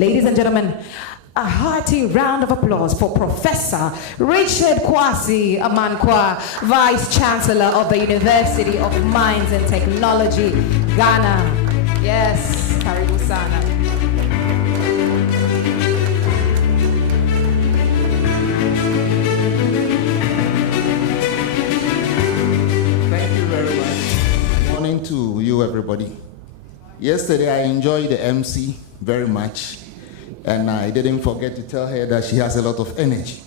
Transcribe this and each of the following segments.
Ladies and gentlemen, a hearty round of applause for Professor Richard Kwasi Amankwa, Vice Chancellor of the University of Mines and Technology, Ghana. Yes, karibu sana. Thank you very much. Good morning to you, everybody. Yesterday, I enjoyed the MC very much, and I didn't forget to tell her that she has a lot of energy.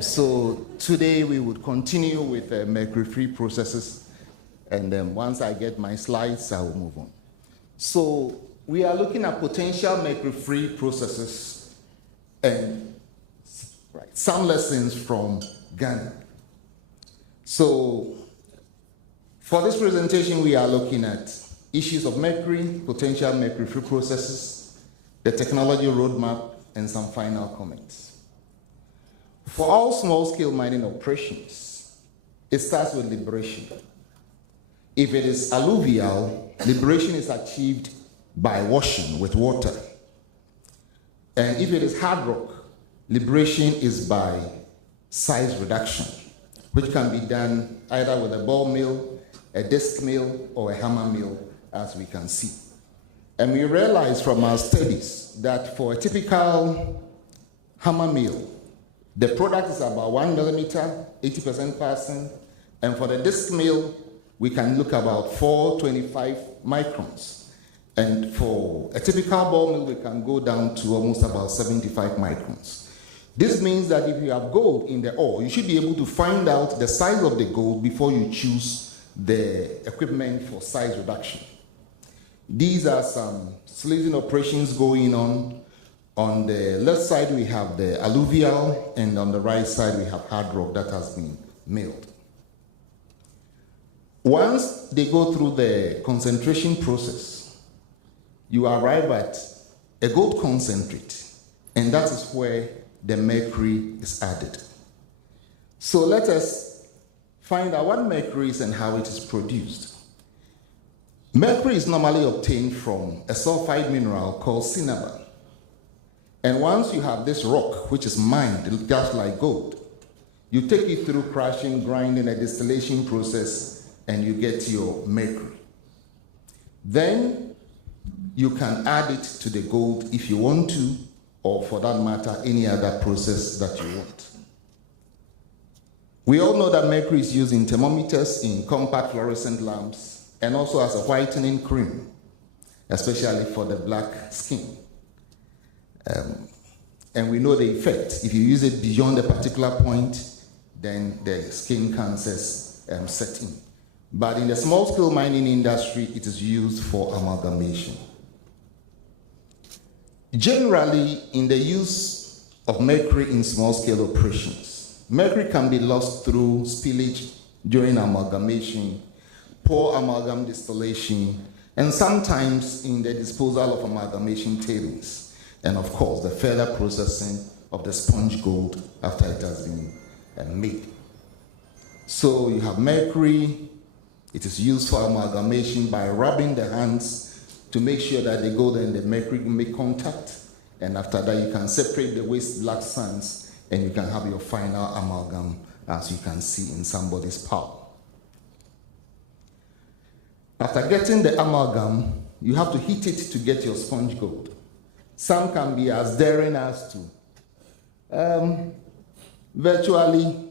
So today, we would continue with mercury-free processes, and then once I get my slides, I will move on. So we are looking at potential mercury-free processes and some lessons from Ghana. So for this presentation, we are looking at issues of mercury, potential mercury-free processes, the technology roadmap, and some final comments. For all small-scale mining operations, it starts with liberation. If it is alluvial, liberation is achieved by washing with water. And if it is hard rock, liberation is by size reduction, which can be done either with a ball mill, a disc mill, or a hammer mill, as we can see. And we realize from our studies that for a typical hammer mill, the product is about 1 millimeter, 80% passing, and for the disc mill, we can look about 425 microns. And for a typical ball mill, we can go down to almost about 75 microns. This means that if you have gold in the ore, you should be able to find out the size of the gold before you choose the equipment for size reduction. These are some slitting operations going on. On the left side, we have the alluvial, and on the right side, we have hard rock that has been milled. Once they go through the concentration process, you arrive at a gold concentrate, and that is where the mercury is added. So let us find out what mercury is and how it is produced. Mercury is normally obtained from a sulfide mineral called cinnabar. And once you have this rock, which is mined just like gold, you take it through crushing, grinding, a distillation process, and you get your mercury. Then you can add it to the gold if you want to, or for that matter, any other process that you want. We all know that mercury is used in thermometers, in compact fluorescent lamps, and also as a whitening cream, especially for the black skin. And we know the effect. If you use it beyond a particular point, then the skin cancers set in. But in the small-scale mining industry, it is used for amalgamation. Generally, in the use of mercury in small-scale operations, mercury can be lost through spillage during amalgamation, poor amalgam distillation, and sometimes in the disposal of amalgamation tailings, and of course, the further processing of the sponge gold after it has been made. So you have mercury. It is used for amalgamation by rubbing the hands to make sure that the gold and the mercury make contact, and after that you can separate the waste black sands and you can have your final amalgam, as you can see in somebody's palm. After getting the amalgam, you have to heat it to get your sponge gold. Some can be as daring as to virtually,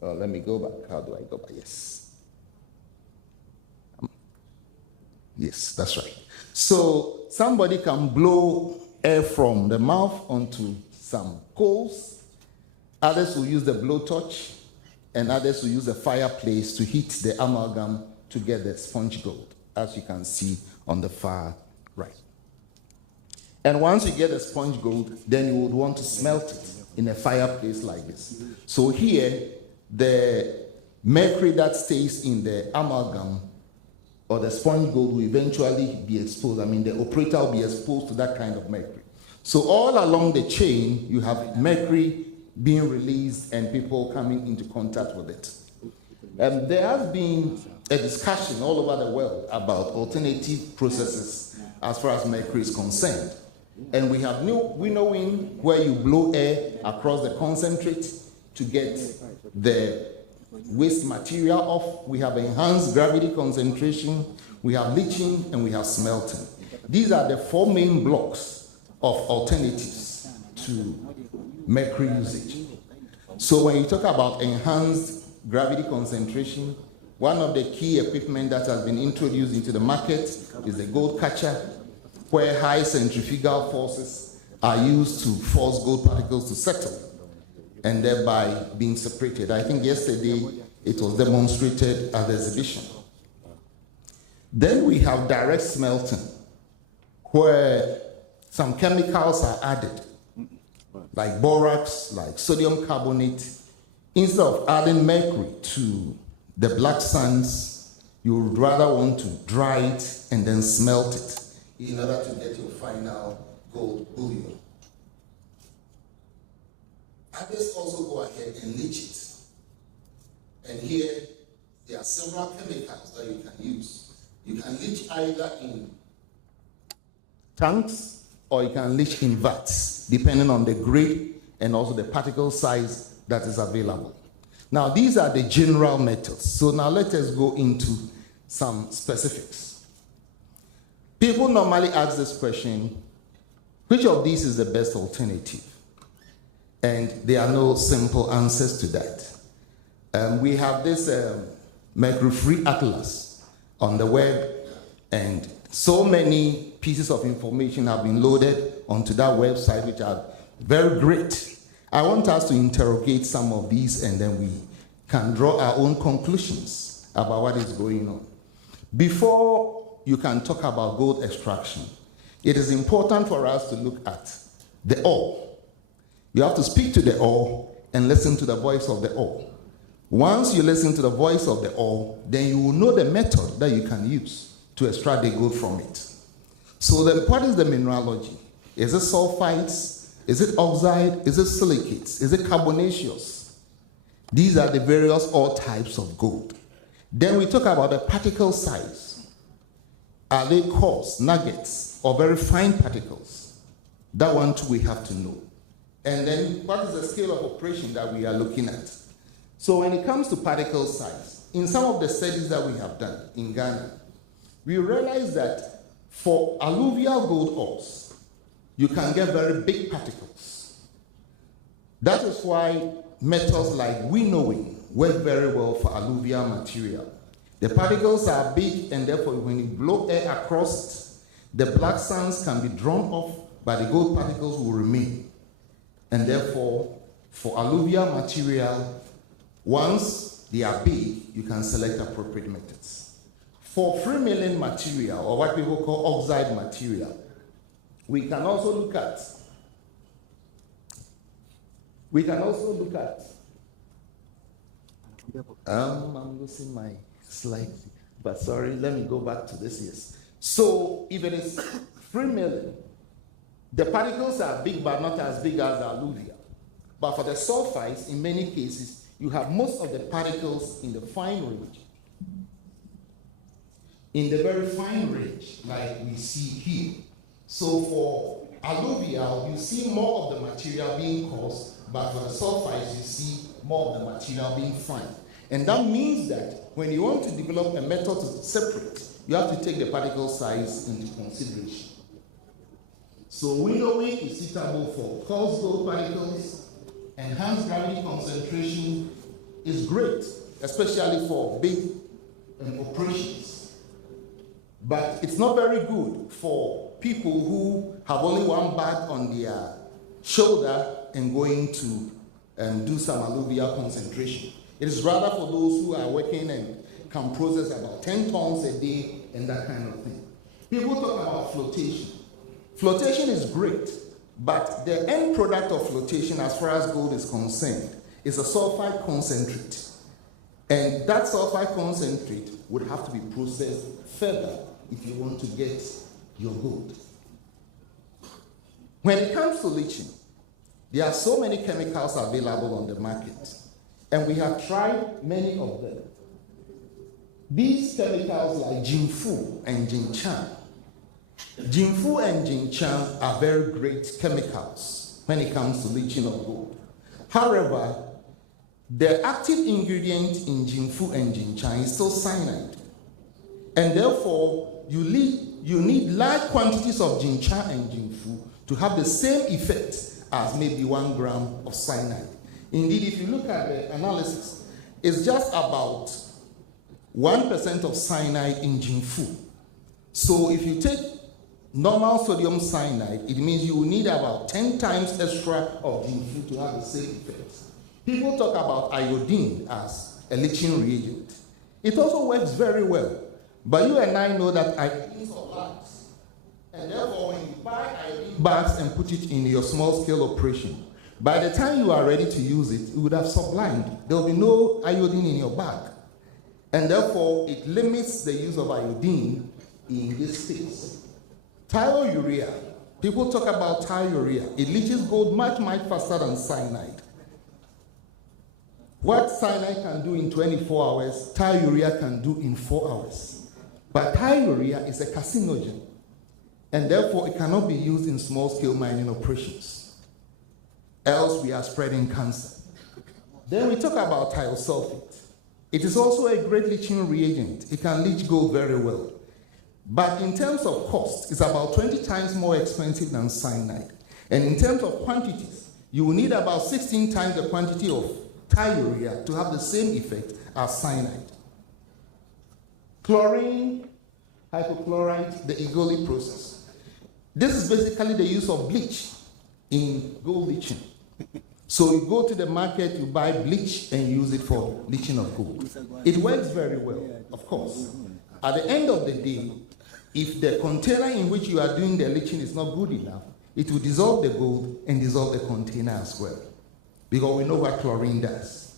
let me go back. How do I go back? Yes. Yes, that's right. So somebody can blow air from the mouth onto some coals. Others will use the blowtorch, and others will use a fireplace to heat the amalgam to get the sponge gold, as you can see on the far right. And once you get the sponge gold, then you would want to smelt it in a fireplace like this. So here, the mercury that stays in the amalgam or the sponge gold will eventually be exposed. I mean, the operator will be exposed to that kind of mercury. So all along the chain, you have mercury being released and people coming into contact with it. There has been a discussion all over the world about alternative processes as far as mercury is concerned. And we have winnowing, where you blow air across the concentrate to get the waste material off. We have enhanced gravity concentration, we have leaching, and we have smelting. These are the 4 main blocks of alternatives to mercury usage. So when you talk about enhanced gravity concentration, one of the key equipment that has been introduced into the market is the gold catcher, where high centrifugal forces are used to force gold particles to settle and thereby being separated. I think yesterday it was demonstrated at the exhibition. Then we have direct smelting, where some chemicals are added, like borax, like sodium carbonate. Instead of adding mercury to the black sands, you would rather want to dry it and then smelt it in order to get your final gold bullion. Others also go ahead and leach it. And here, there are several chemicals that you can use. You can leach either in tanks or you can leach in vats, depending on the grade and also the particle size that is available. Now, these are the general methods. So now let us go into some specifics. People normally ask this question, which of these is the best alternative? And there are no simple answers to that. We have this mercury-free atlas on the web, and so many pieces of information have been loaded onto that website, which are very great. I want us to interrogate some of these, and then we can draw our own conclusions about what is going on. Before you can talk about gold extraction, it is important for us to look at the ore. You have to speak to the ore and listen to the voice of the ore. Once you listen to the voice of the ore, then you will know the method that you can use to extract the gold from it. So then, what is the mineralogy? Is it sulfides? Is it oxide? Is it silicates? Is it carbonaceous? These are the various ore types of gold. Then we talk about the particle size. Are they coarse, nuggets, or very fine particles? That one too we have to know. And then what is the scale of operation that we are looking at? So when it comes to particle size, in some of the studies that we have done in Ghana, we realize that for alluvial gold ores, you can get very big particles. That is why metals like winnowing work very well for alluvial material. The particles are big, and therefore when you blow air across it, the black sands can be drawn off, but the gold particles will remain. And therefore, for alluvial material, once they are big, you can select appropriate methods. For free milling material, or what people call oxide material, we can also look at I'm losing my slide, but sorry, let me go back to this. Yes. So if it is free milling, the particles are big, but not as big as the alluvial. But for the sulfides, in many cases, you have most of the particles in the fine range. In the very fine range, like we see here. So for alluvial, you see more of the material being coarse, but for the sulfides, you see more of the material being fine. And that means that when you want to develop a method to separate, you have to take the particle size into consideration. So winnowing is suitable for coarse gold particles. Enhanced gravity concentration is great, especially for big operations. But it's not very good for people who have only one bag on their shoulder and going to do some alluvial concentration. It is rather for those who are working and can process about 10 tons a day and that kind of thing. People talk about flotation. Flotation is great, but the end product of flotation, as far as gold is concerned, is a sulfide concentrate. And that sulfide concentrate would have to be processed further if you want to get your gold. When it comes to leaching, there are so many chemicals available on the market, and we have tried many of them. These chemicals like Jinfu and Jinchan, Jinfu and Jinchan are very great chemicals when it comes to leaching of gold. However, the active ingredient in Jinfu and Jinchan is still cyanide. And therefore, you need large quantities of Jinchan and Jinfu to have the same effect as maybe 1 gram of cyanide. Indeed, if you look at the analysis, it's just about 1% of cyanide in Jinfu. So if you take normal sodium cyanide, it means you will need about 10 times extra of Jinfu to have the same effect. People talk about iodine as a leaching reagent. It also works very well. But you and I know that iodine sublimes. And therefore, when you buy iodine bags and put it in your small-scale operation, by the time you are ready to use it, it would have sublimed. There will be no iodine in your bag. And therefore, it limits the use of iodine in this case. Thiourea. People talk about thiourea. It leaches gold much, much faster than cyanide. What cyanide can do in 24 hours, thiourea can do in 4 hours. But thiourea is a carcinogen, and therefore it cannot be used in small-scale mining operations. Else we are spreading cancer. Then we talk about thiosulfate. It is also a great leaching reagent. It can leach gold very well. But in terms of cost, it's about 20 times more expensive than cyanide. And in terms of quantities, you will need about 16 times the quantity of thiourea to have the same effect as cyanide. Chlorine, hypochlorite, the Igoli process. This is basically the use of bleach in gold leaching. So you go to the market, you buy bleach and use it for leaching of gold. It works very well, of course. At the end of the day, if the container in which you are doing the leaching is not good enough, it will dissolve the gold and dissolve the container as well, because we know what chlorine does.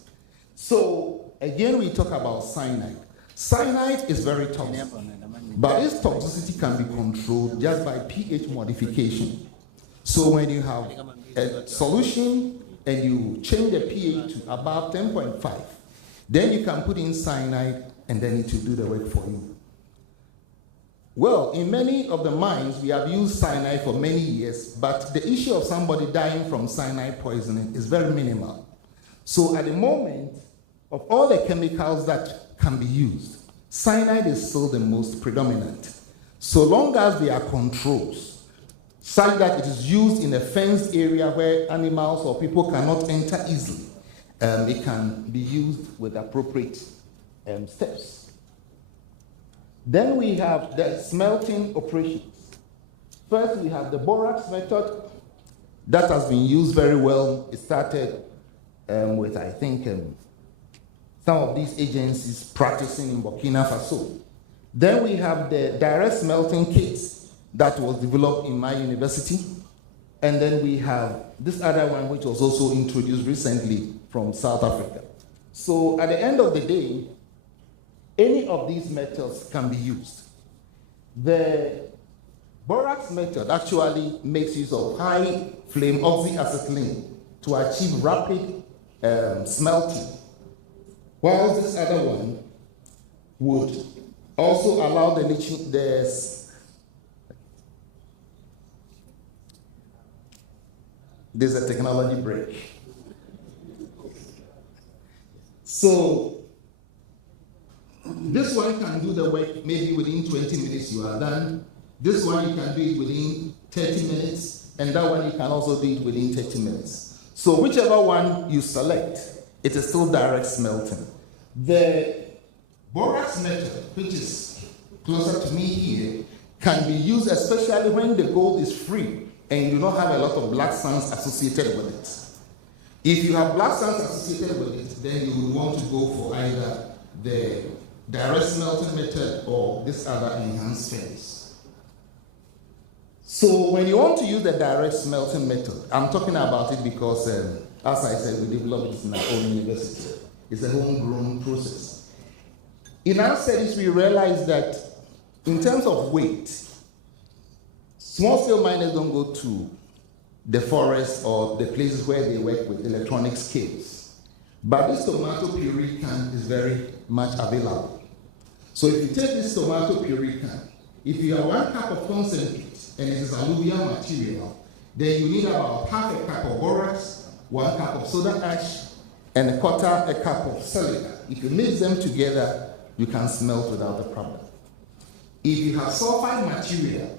So again, we talk about cyanide. Cyanide is very toxic, but its toxicity can be controlled just by pH modification. So when you have a solution and you change the pH to above 10.5, then you can put in cyanide and then it will do the work for you. Well, in many of the mines, we have used cyanide for many years, but the issue of somebody dying from cyanide poisoning is very minimal. So at the moment, of all the chemicals that can be used, cyanide is still the most predominant, so long as there are controls, such that it is used in a fenced area where animals or people cannot enter easily. It can be used with appropriate steps. Then we have the smelting operations. First, we have the borax method that has been used very well. It started with, I think, some of these agencies practicing in Burkina Faso. Then we have the direct smelting kits that was developed in my university. And then we have this other one which was also introduced recently from South Africa. So at the end of the day, any of these methods can be used. The borax method actually makes use of high flame oxyacetylene to achieve rapid smelting, while this other one would also allow the leaching. There's a technology break. So this one can do the work maybe within 20 minutes you are done. This one you can do it within 30 minutes, and that one you can also do it within 30 minutes. So whichever one you select, it is still direct smelting. The borax method, which is closer to me here, can be used especially when the gold is free and you do not have a lot of black sands associated with it. If you have black sands associated with it, then you would want to go for either the direct smelting method or this other enhanced furnace. So when you want to use the direct smelting method, I'm talking about it because, as I said, we developed it in our own university. It's a homegrown process. In our studies, we realized that in terms of weight, small-scale miners don't go to the forest or the places where they work with electronic scales. But this tomato puree can is very much available. So if you take this tomato puree can If you have 1 cup of concentrate and it is alluvial material, then you need about half a cup of borax, 1 cup of soda ash, and a cup of silica. If you mix them together, you can smelt without a problem. If you have sulfide material,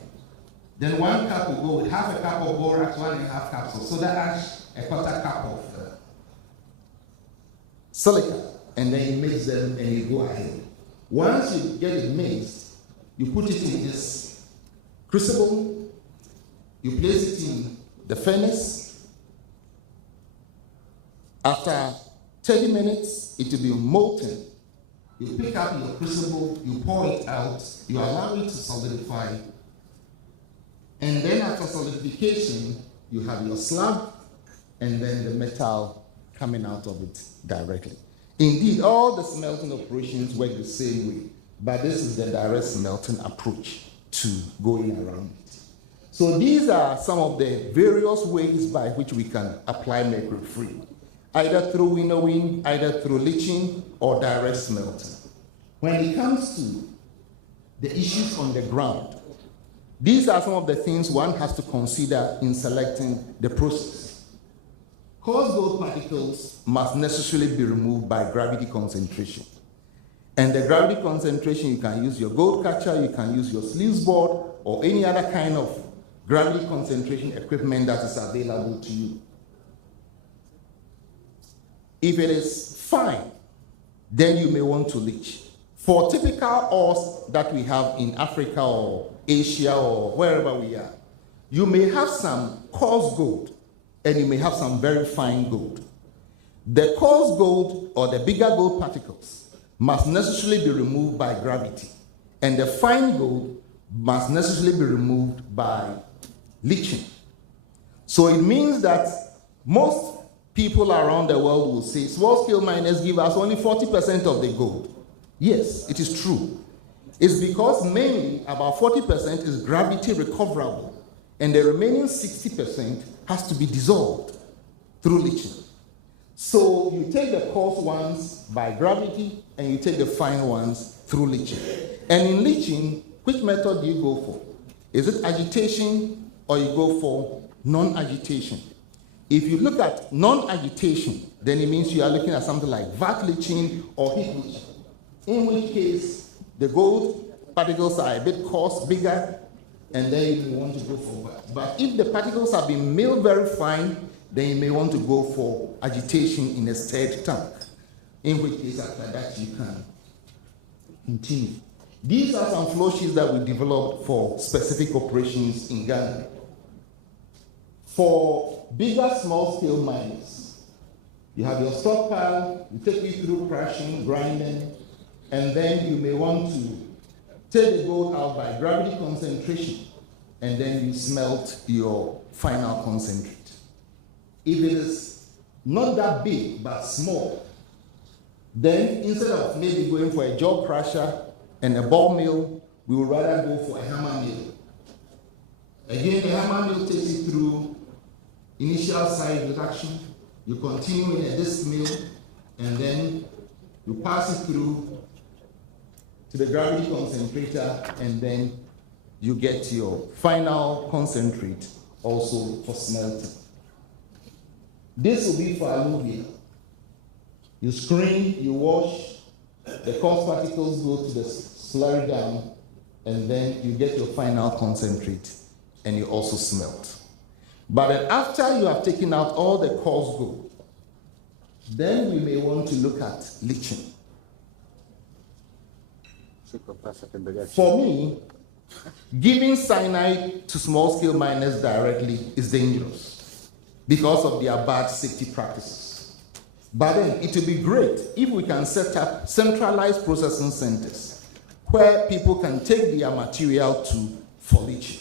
then 1 cup will go with half a cup of borax, 1.5 cups of soda ash, a quarter cup of silica, and then you mix them and you go ahead. Once you get it mixed, you put it in this crucible, you place it in the furnace. After 30 minutes, it will be molten. You pick up your crucible, you pour it out, you allow it to solidify, and then after solidification, you have your slab, and then the metal coming out of it directly. Indeed, all the smelting operations work the same way, but this is the direct smelting approach to going around it. So these are some of the various ways by which we can apply mercury-free, either through winnowing, either through leaching, or direct smelting. When it comes to the issues on the ground, these are some of the things one has to consider in selecting the process. Coarse gold particles must necessarily be removed by gravity concentration. And the gravity concentration, you can use your gold catcher, you can use your sleeves board, or any other kind of gravity concentration equipment that is available to you. If it is fine, then you may want to leach. For typical ores that we have in Africa or Asia or wherever we are, you may have some coarse gold and you may have some very fine gold. The coarse gold or the bigger gold particles must necessarily be removed by gravity, and the fine gold must necessarily be removed by leaching. So it means that most people around the world will say small-scale miners give us only 40% of the gold. Yes, it is true. It's because mainly about 40% is gravity recoverable, and the remaining 60% has to be dissolved through leaching. So you take the coarse ones by gravity, and you take the fine ones through leaching. And in leaching, which method do you go for? Is it agitation, or you go for non-agitation? If you look at non-agitation, then it means you are looking at something like vat leaching or heat leaching, in which case the gold particles are a bit coarse, bigger, and then you want to go for that. But if the particles have been milled very fine, then you may want to go for agitation in a stirred tank, in which case after that you can continue. These are some flow sheets that we developed for specific operations in Ghana. For bigger small-scale miners, you have your stockpile, you take it through crushing, grinding, and then you may want to take the gold out by gravity concentration, and then you smelt your final concentrate. If it is not that big but small, then instead of maybe going for a jaw crusher and a ball mill, we would rather go for a hammer mill. Again, the hammer mill takes it through initial size reduction, you continue in a disc mill, and then you pass it through to the gravity concentrator, and then you get your final concentrate also for smelting. This will be for alluvial. You screen, you wash, the coarse particles go to the slurry down, and then you get your final concentrate, and you also smelt. But then after you have taken out all the coarse gold, then we may want to look at leaching. For me, giving cyanide to small-scale miners directly is dangerous because of their bad safety practices. But then it will be great if we can set up centralized processing centers where people can take their material to for leaching.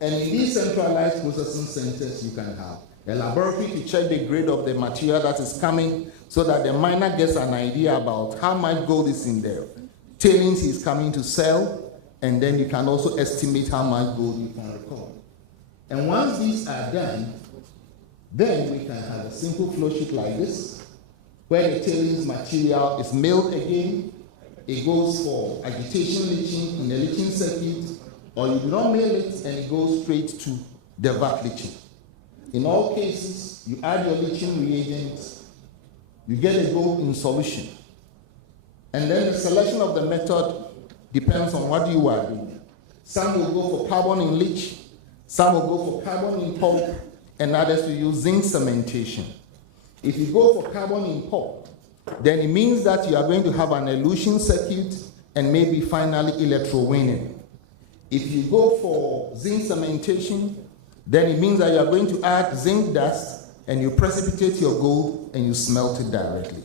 And in these centralized processing centers, you can have a laboratory to check the grade of the material that is coming so that the miner gets an idea about how much gold is in there. Tailings he's coming to sell, and then you can also estimate how much gold you can recover. And once these are done, then we can have a simple flow sheet like this, where the tailings material is milled again. It goes for agitation leaching in the leaching circuit, or you do not mill it and it goes straight to the vat leaching. In all cases, you add your leaching reagents, you get a gold in solution. And then the selection of the method depends on what you are doing. Some will go for carbon in leach, some will go for carbon in pulp, and others will use zinc cementation. If you go for carbon in pulp, then it means that you are going to have an elution circuit and maybe finally electrowinning. If you go for zinc cementation, then it means that you are going to add zinc dust and you precipitate your gold and you smelt it directly.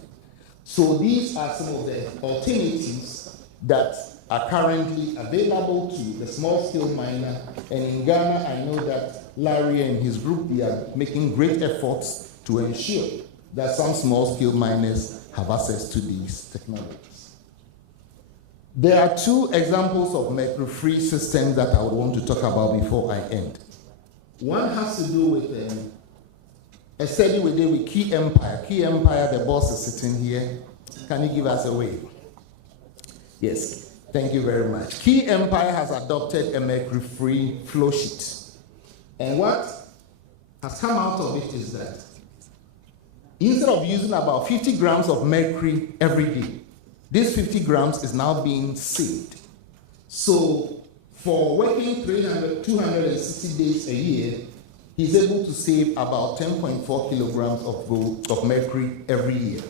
So these are some of the alternatives that are currently available to the small-scale miner. And in Ghana, I know that Larry and his group, they are making great efforts to ensure that some small-scale miners have access to these technologies. There are two examples of mercury-free systems that I would want to talk about before I end. One has to do with a study we did with Key Empire. Key Empire, the boss is sitting here. Can you give us a wave? Yes, thank you very much. Key Empire has adopted a mercury-free flow sheet. And what has come out of it is that instead of using about 50 grams of mercury every day, this 50 grams is now being saved. So for working 260 days a year, he's able to save about 10.4 kilograms of gold, of mercury every year.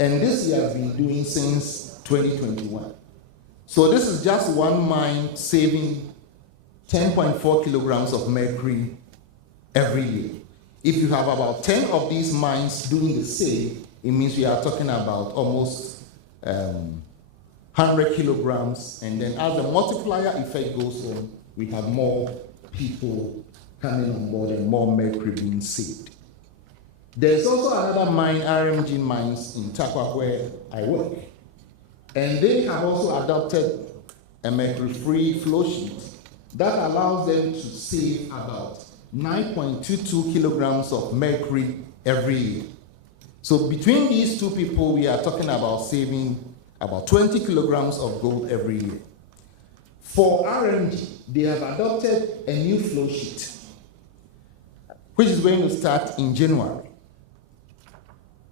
And this he has been doing since 2021. So this is just one mine saving 10.4 kilograms of mercury every year. If you have about 10 of these mines doing the same, it means we are talking about almost 100 kilograms. And then as the multiplier effect goes on, we have more people coming on board and more mercury being saved. There's also another mine, RMG Mines in Takwa, where I work. And they have also adopted a mercury-free flow sheet that allows them to save about 9.22 kilograms of mercury every year. So between these two people, we are talking about saving about 20 kilograms of gold every year. For RMG, they have adopted a new flow sheet, which is going to start in January.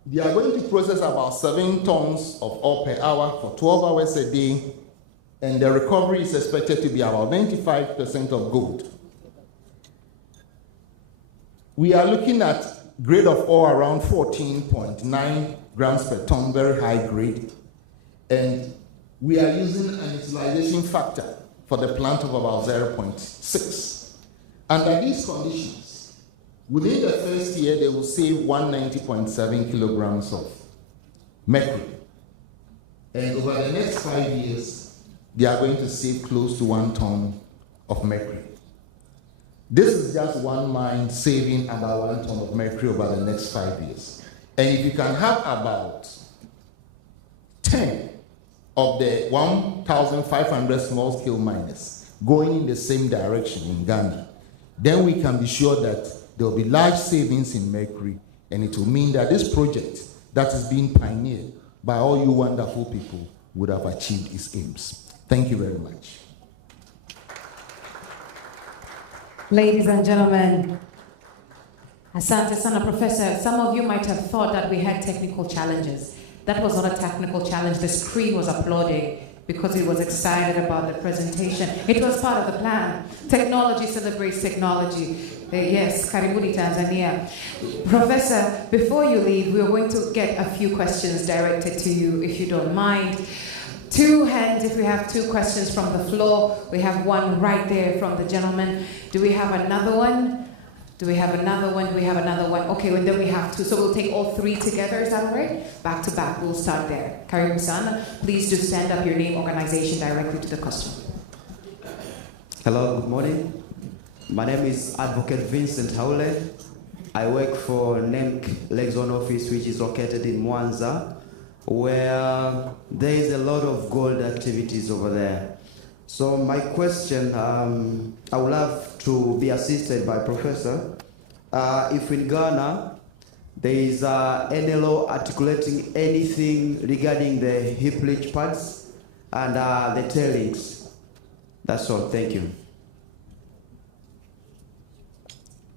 They are going to process about 7 tons of ore per hour for 12 hours a day, and the recovery is expected to be about 95% of gold. We are looking at grade of ore around 14.9 grams per ton, very high grade, and we are using an utilization factor for the plant of about 0.6. Under these conditions, within the first year, they will save 190.7 kilograms of mercury. And over the next 5 years, they are going to save close to 1 ton of mercury. This is just one mine saving about 1 ton of mercury over the next 5 years. And if you can have about 10 of the 1,500 small-scale miners going in the same direction in Ghana, then we can be sure that there will be large savings in mercury, and it will mean that this project that is being pioneered by all you wonderful people would have achieved its aims. Thank you very much. Ladies and gentlemen, Asante Sana Professor, some of you might have thought that we had technical challenges. That was not a technical challenge. The screen was applauding because it was excited about the presentation. It was part of the plan. Technology celebrates technology. Yes, Karibuni Tanzania. Professor, before you leave, we are going to get a few questions directed to you, if you don't mind. 2 hands if we have 2 questions from the floor. We have one right there from the gentleman. Do we have another one? Do we have another one? Do we have another one? Okay, well, then we have 2. So we'll take all 3 together, is that all right? Back to back, we'll start there. Karibu Sana, please do stand up, your name, organization directly to the question. Hello, good morning. My name is Advocate Vincent Haule. I work for NEMC Lake Zone Office, which is located in Mwanza, where there is a lot of gold activities over there. So my question, I would love to be assisted by Professor. If in Ghana, there is any law articulating anything regarding the heap leach pads and the tailings. That's all, thank you.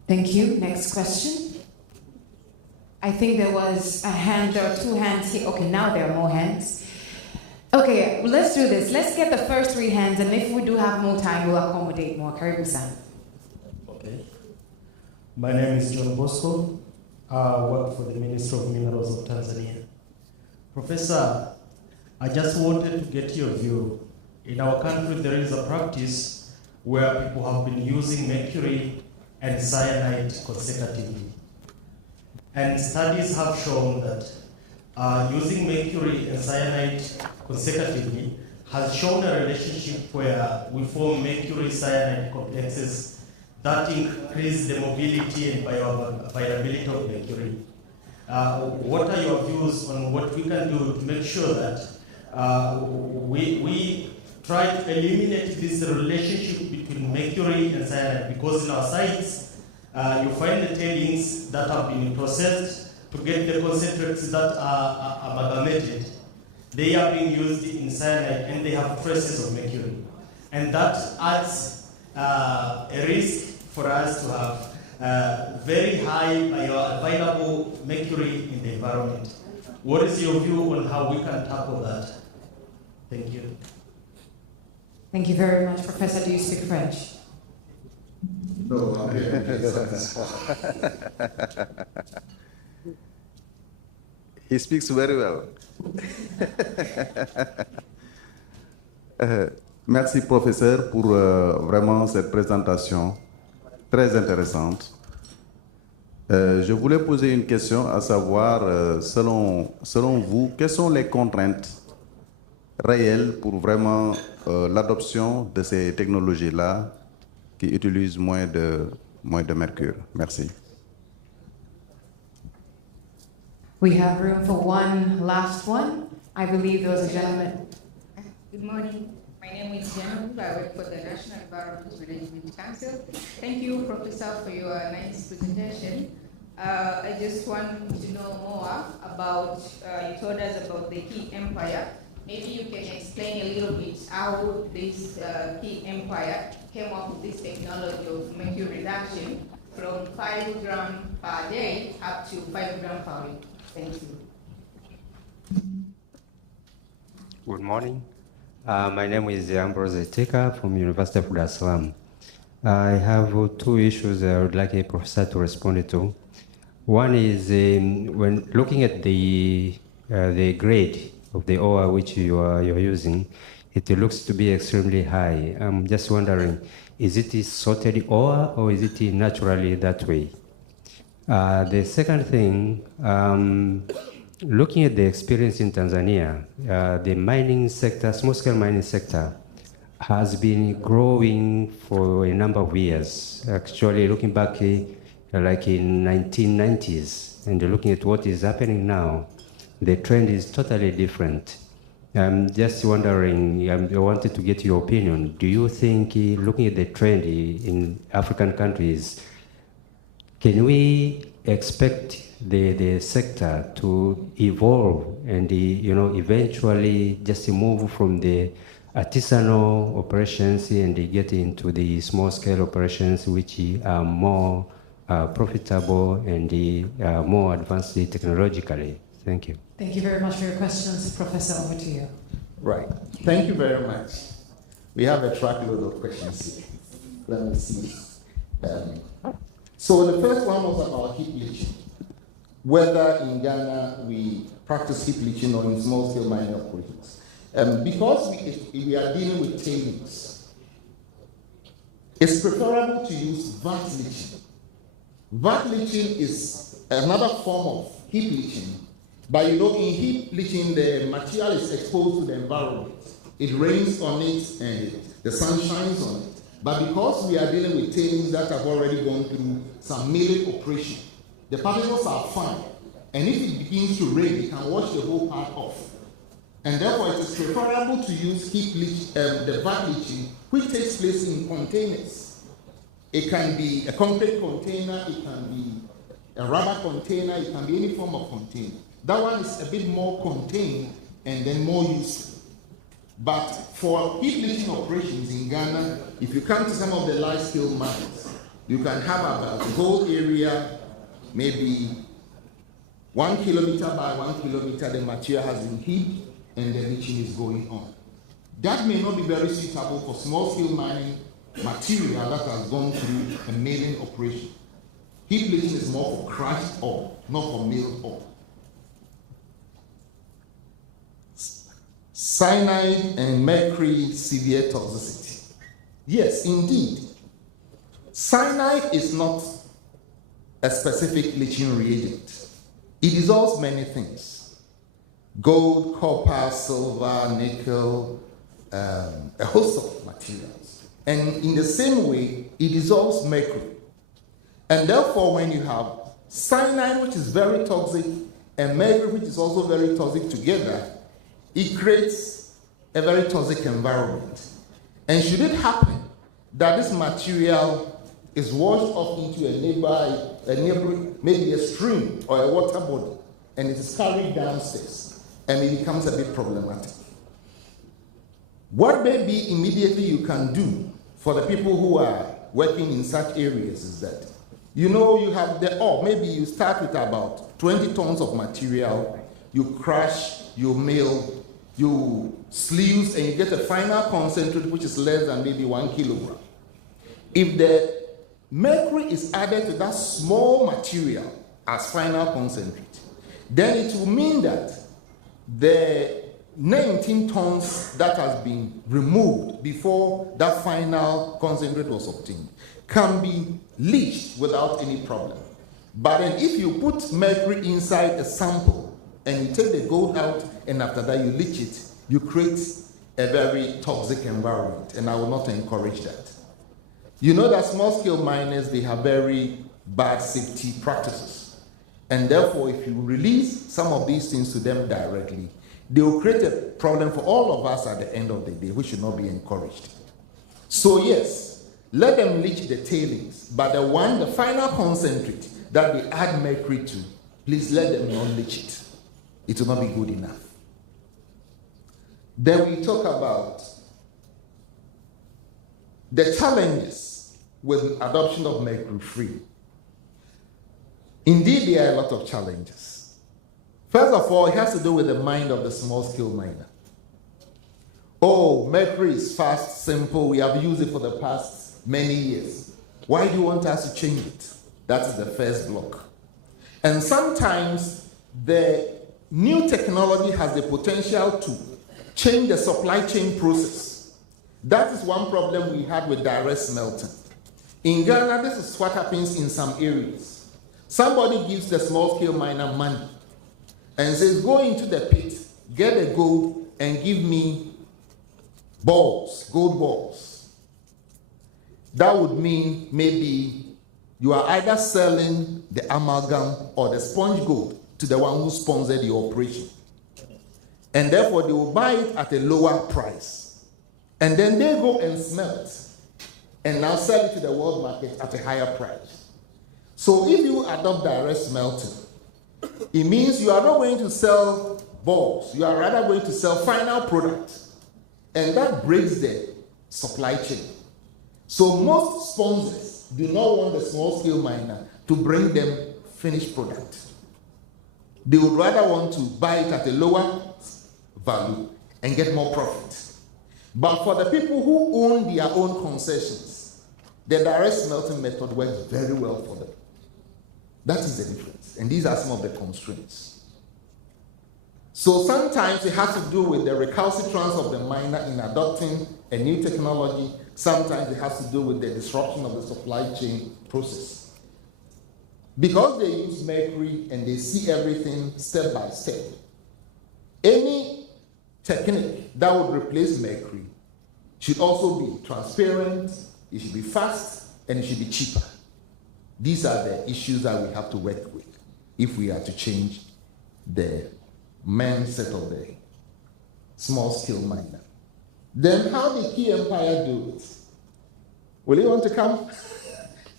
Thank you. Next question. I think there was a hand, there are two hands here. Okay, now there are more hands. Okay, let's do this. Let's get the first three hands, and if we do have more time, we'll accommodate more. Karibu-san. Okay. My name is John Bosco. I work for the Ministry of Minerals of Tanzania. Professor, I just wanted to get your view. In our country, there is a practice where people have been using mercury and cyanide consecutively. And studies have shown that using mercury and cyanide consecutively has shown a relationship where we form mercury-cyanide complexes that increase the mobility and bioavailability of mercury. What are your views on what we can do to make sure that we try to eliminate this relationship between mercury and cyanide? Because in our sites, you find the tailings that have been processed to get the concentrates that are amalgamated. They are being used in cyanide and they have traces of mercury. And that adds a risk for us to have very high bioavailable mercury in the environment. What is your view on how we can tackle that? Thank you. Thank you very much. Professor, do you speak French? No, I'm here. He speaks very well. Merci, professeur, pour vraiment cette présentation très intéressante. Je voulais poser une question, à savoir, selon vous, quelles sont les contraintes réelles pour vraiment l'adoption de ces technologies-là qui utilisent moins de mercure? Merci. We have room for one last one. I believe there was a gentleman. Good morning. My name is Janu. I work for the National Environment Management Council. Thank you, Professor, for your nice presentation. I just want to know more about, you told us about the key empire. Maybe you can explain a little bit how this key empire came up with this technology of mercury reduction from 5 grams per day up to 5 grams per week. Thank you. Good morning. My name is Ambrose Tika from University of Dar es Salaam. I have two issues I would like a professor to respond to. One is when looking at the grade of the ore which you're using, it looks to be extremely high. I'm just wondering, is it sorted ore or is it naturally that way? The second thing, looking at the experience in Tanzania, the mining sector, small-scale mining sector, has been growing for a number of years. Actually, looking back like in 1990s, and looking at what is happening now, the trend is totally different. I'm just wondering, I wanted to get your opinion. Do you think, looking at the trend in African countries, can we expect the sector to evolve and eventually just move from the artisanal operations and get into the small-scale operations which are more profitable and more advanced technologically? Thank you. Thank you very much for your questions. Professor, over to you. Right. Thank you very much. We have a truckload of questions here. Let me see. So the first one was about heap leaching. Whether in Ghana we practice heap leaching or in small-scale mining operations. Because we are dealing with tailings, it's preferable to use vat leaching. Vat leaching is another form of heap leaching. But in heap leaching, the material is exposed to the environment. It rains on it and the sun shines on it. But because we are dealing with tailings that have already gone through some milling operation, the particles are fine. And if it begins to rain, it can wash the whole part off. And therefore, it is preferable to use heap leach, the vat leaching, which takes place in containers. It can be a concrete container, it can be a rubber container, it can be any form of container. That one is a bit more contained and then more useful. But for heap leaching operations in Ghana, if you come to some of the large-scale mines, You can have about the whole area, maybe 1 kilometer by 1 kilometer, the material has been heaped and the leaching is going on. That may not be very suitable for small-scale mining material that has gone through a milling operation. Heap leaching is more for crushed ore, not for milled ore. Cyanide and mercury severe toxicity. Yes, indeed. Cyanide is not a specific leaching reagent. It dissolves many things. Gold, copper, silver, nickel, a host of materials. And in the same way, it dissolves mercury. And therefore, when you have cyanide, which is very toxic, and mercury, which is also very toxic together, it creates a very toxic environment. And should it happen that this material is washed off into a neighboring, maybe a stream or a water body, and it is carried downstairs, and it becomes a bit problematic. What maybe immediately you can do for the people who are working in such areas is that, you know, you have the ore, maybe you start with about 20 tons of material, you crush, you mill, you sleeve, and you get a final concentrate which is less than maybe 1 kilogram. If the mercury is added to that small material as final concentrate, then it will mean that the 19 tons that has been removed before that final concentrate was obtained can be leached without any problem. But then if you put mercury inside a sample and you take the gold out and after that you leach it, you create a very toxic environment, and I will not encourage that. You know that small-scale miners, they have very bad safety practices. And therefore, if you release some of these things to them directly, they will create a problem for all of us at the end of the day, which should not be encouraged. So yes, let them leach the tailings, but the final concentrate that they add mercury to, please let them not leach it. It will not be good enough. Then we talk about the challenges with adoption of mercury-free. Indeed, there are a lot of challenges. First of all, it has to do with the mind of the small-scale miner. Oh, mercury is fast, simple. We have used it for the past many years. Why do you want us to change it? That is the first block. And sometimes the new technology has the potential to change the supply chain process. That is one problem we had with direct smelting. In Ghana, this is what happens in some areas. Somebody gives the small-scale miner money and says, go into the pit, get the gold, and give me balls, gold balls. That would mean maybe you are either selling the amalgam or the sponge gold to the one who sponsored the operation. And therefore, they will buy it at a lower price. And then they go and smelt and now sell it to the world market at a higher price. So if you adopt direct smelting, it means you are not going to sell balls. You are rather going to sell final products. And that breaks the supply chain. So most sponsors do not want the small-scale miner to bring them finished product. They would rather want to buy it at a lower value and get more profit. But for the people who own their own concessions, the direct smelting method works very well for them. That is the difference. And these are some of the constraints. So sometimes it has to do with the recalcitrance of the miner in adopting a new technology. Sometimes it has to do with the disruption of the supply chain process. Because they use mercury and they see everything step by step, any technique that would replace mercury should also be transparent, it should be fast, and it should be cheaper. These are the issues that we have to work with if we are to change the mindset of the small-scale miner. Then how did Key Empire do it? Will you want to come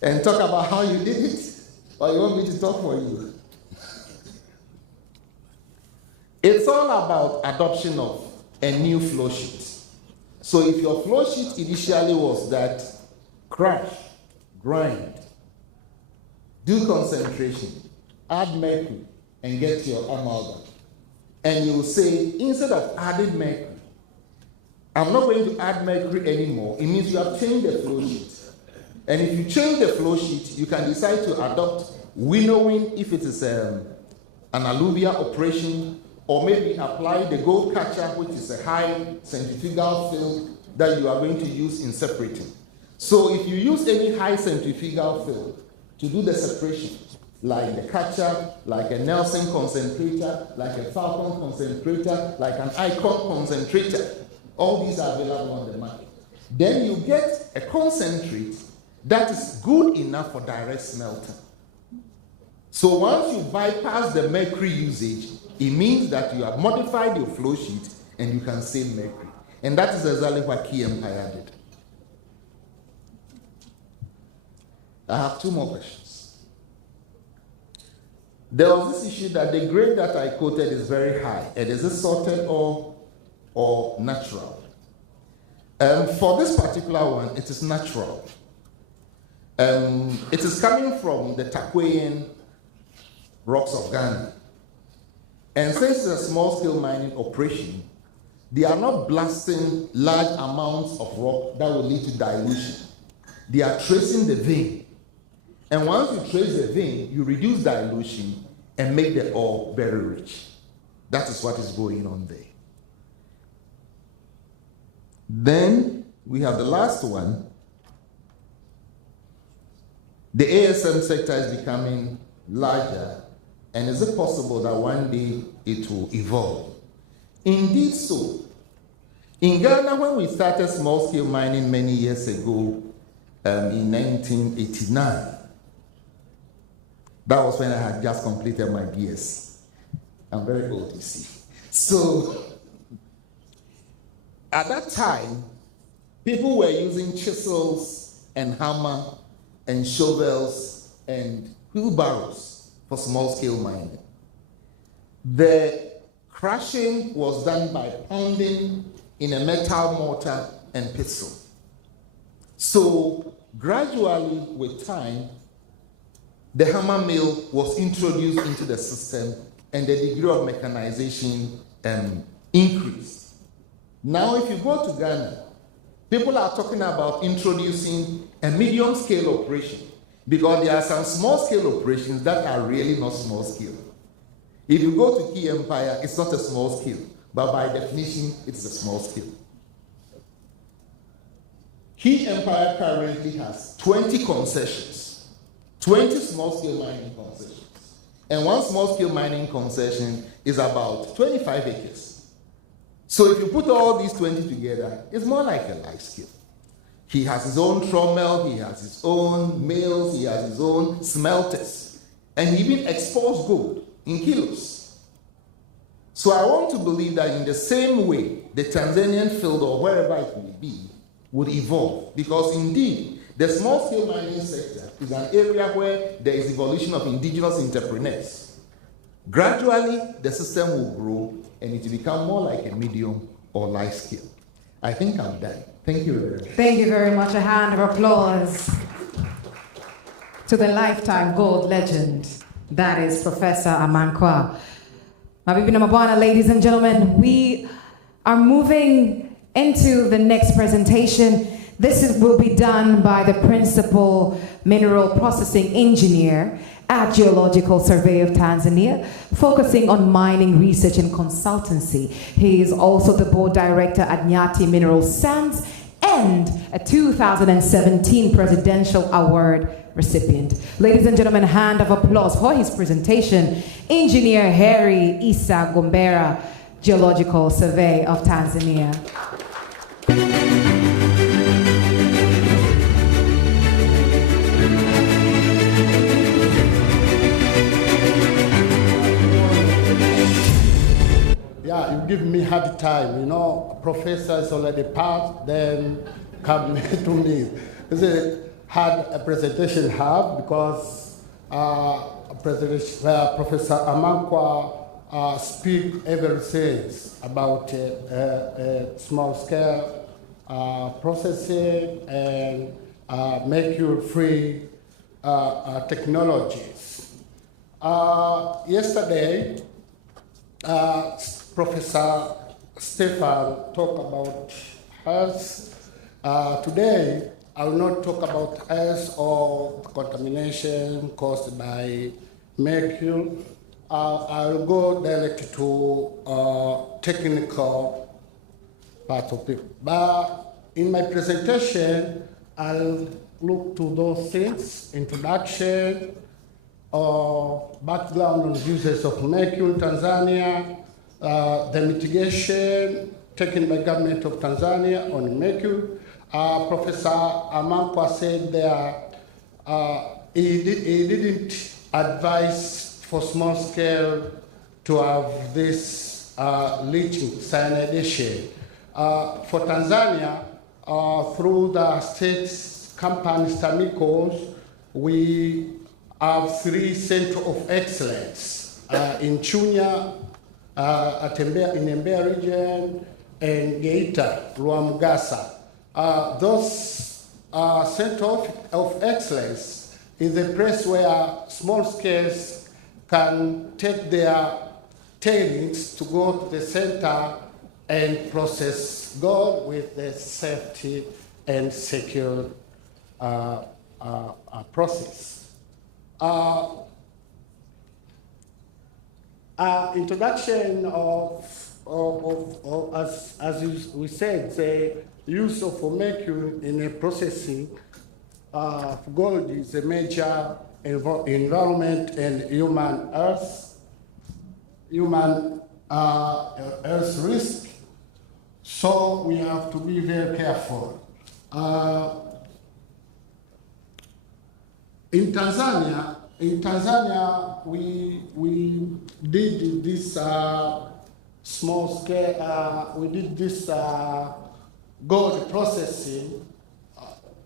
and talk about how you did it? Or you want me to talk for you? It's all about adoption of a new flow sheet. So if your flow sheet initially was that crush, grind, do concentration, add mercury, and get your amalgam. And you will say, instead of adding mercury, I'm not going to add mercury anymore. It means you have changed the flow sheet. And if you change the flow sheet, you can decide to adopt winnowing if it is an alluvial operation, or maybe apply the gold catcher, which is a high centrifugal field that you are going to use in separating. So if you use any high centrifugal field to do the separation, like the catcher, like a Nelson concentrator, like a Falcon concentrator, like an Icon concentrator, all these are available on the market. Then you get a concentrate that is good enough for direct smelting. So once you bypass the mercury usage, it means that you have modified your flow sheet and you can save mercury. And that is exactly what Key Empire did. I have two more questions. There was this issue that the grade that I quoted is very high. And is it sorted or natural? For this particular one, it is natural. It is coming from the Takweyan rocks of Ghana. And since it's a small-scale mining operation, they are not blasting large amounts of rock that will lead to dilution. They are tracing the vein. And once you trace the vein, you reduce dilution and make the ore very rich. That is what is going on there. Then we have the last one. The ASM sector is becoming larger, and is it possible that one day it will evolve? Indeed so. In Ghana, when we started small-scale mining many years ago, in 1989, that was when I had just completed my BS. I'm very old, you see. So, at that time, people were using chisels and hammer and shovels and wheelbarrows for small-scale mining. The crushing was done by pounding in a metal mortar and pestle. So gradually, with time, the hammer mill was introduced into the system and the degree of mechanization increased. Now, if you go to Ghana, people are talking about introducing a medium-scale operation because there are some small-scale operations that are really not small-scale. If you go to Key Empire, it's not a small-scale, but by definition, it's a small-scale. Key Empire currently has 20 concessions, 20 small-scale mining concessions. And one small-scale mining concession is about 25 acres. So if you put all these 20 together, it's more like a life scale. He has his own trommel, he has his own mills, he has his own smelters, and he even exports gold in kilos. So I want to believe that in the same way, the Tanzanian field or wherever it may be would evolve, because indeed, the small-scale mining sector is an area where there is evolution of indigenous entrepreneurs. Gradually, the system will grow and it will become more like a medium or large scale. I think I'm done. Thank you very much. Thank you very much. A hand of applause to the lifetime gold legend. That is Professor Amankwa. Mabibi na mabwana, ladies and gentlemen, we are moving into the next presentation. This will be done by the Principal Mineral Processing Engineer at Geological Survey of Tanzania, focusing on mining research and consultancy. He is also the board director at Nyati Mineral Sands and a 2017 Presidential Award recipient. Ladies and gentlemen, a hand of applause for his presentation, Engineer Harry Isa Gombera, Geological Survey of Tanzania. Yeah, you give me hard time, you know, professor is already passed, then come to me. It's a hard presentation have because Professor Amankwa speak everything about small scale processing and mercury-free technologies. Yesterday, Professor Stefan talked about health. Today, I will not talk about health or contamination caused by mercury. I will go directly to technical part of it. But in my presentation, I'll look to those things: introduction, background on uses of mercury in Tanzania, the mitigation taken by government of Tanzania on mercury. Professor Amankwa said that he didn't advise for small scale to have this leaching, cyanidation. For Tanzania, through the state companies, TAMICOs, we have 3 centers of excellence in Chunya, in Mbeya region, and Geita, Ruamgasa. Those centers of excellence is a place where small scales can take their tailings to go to the center and process gold with the safety and secure process. Introduction of as we said, the use of mercury in a processing of gold is a major environment and human health risk. So we have to be very careful. In Tanzania, we did this small scale. We did this gold processing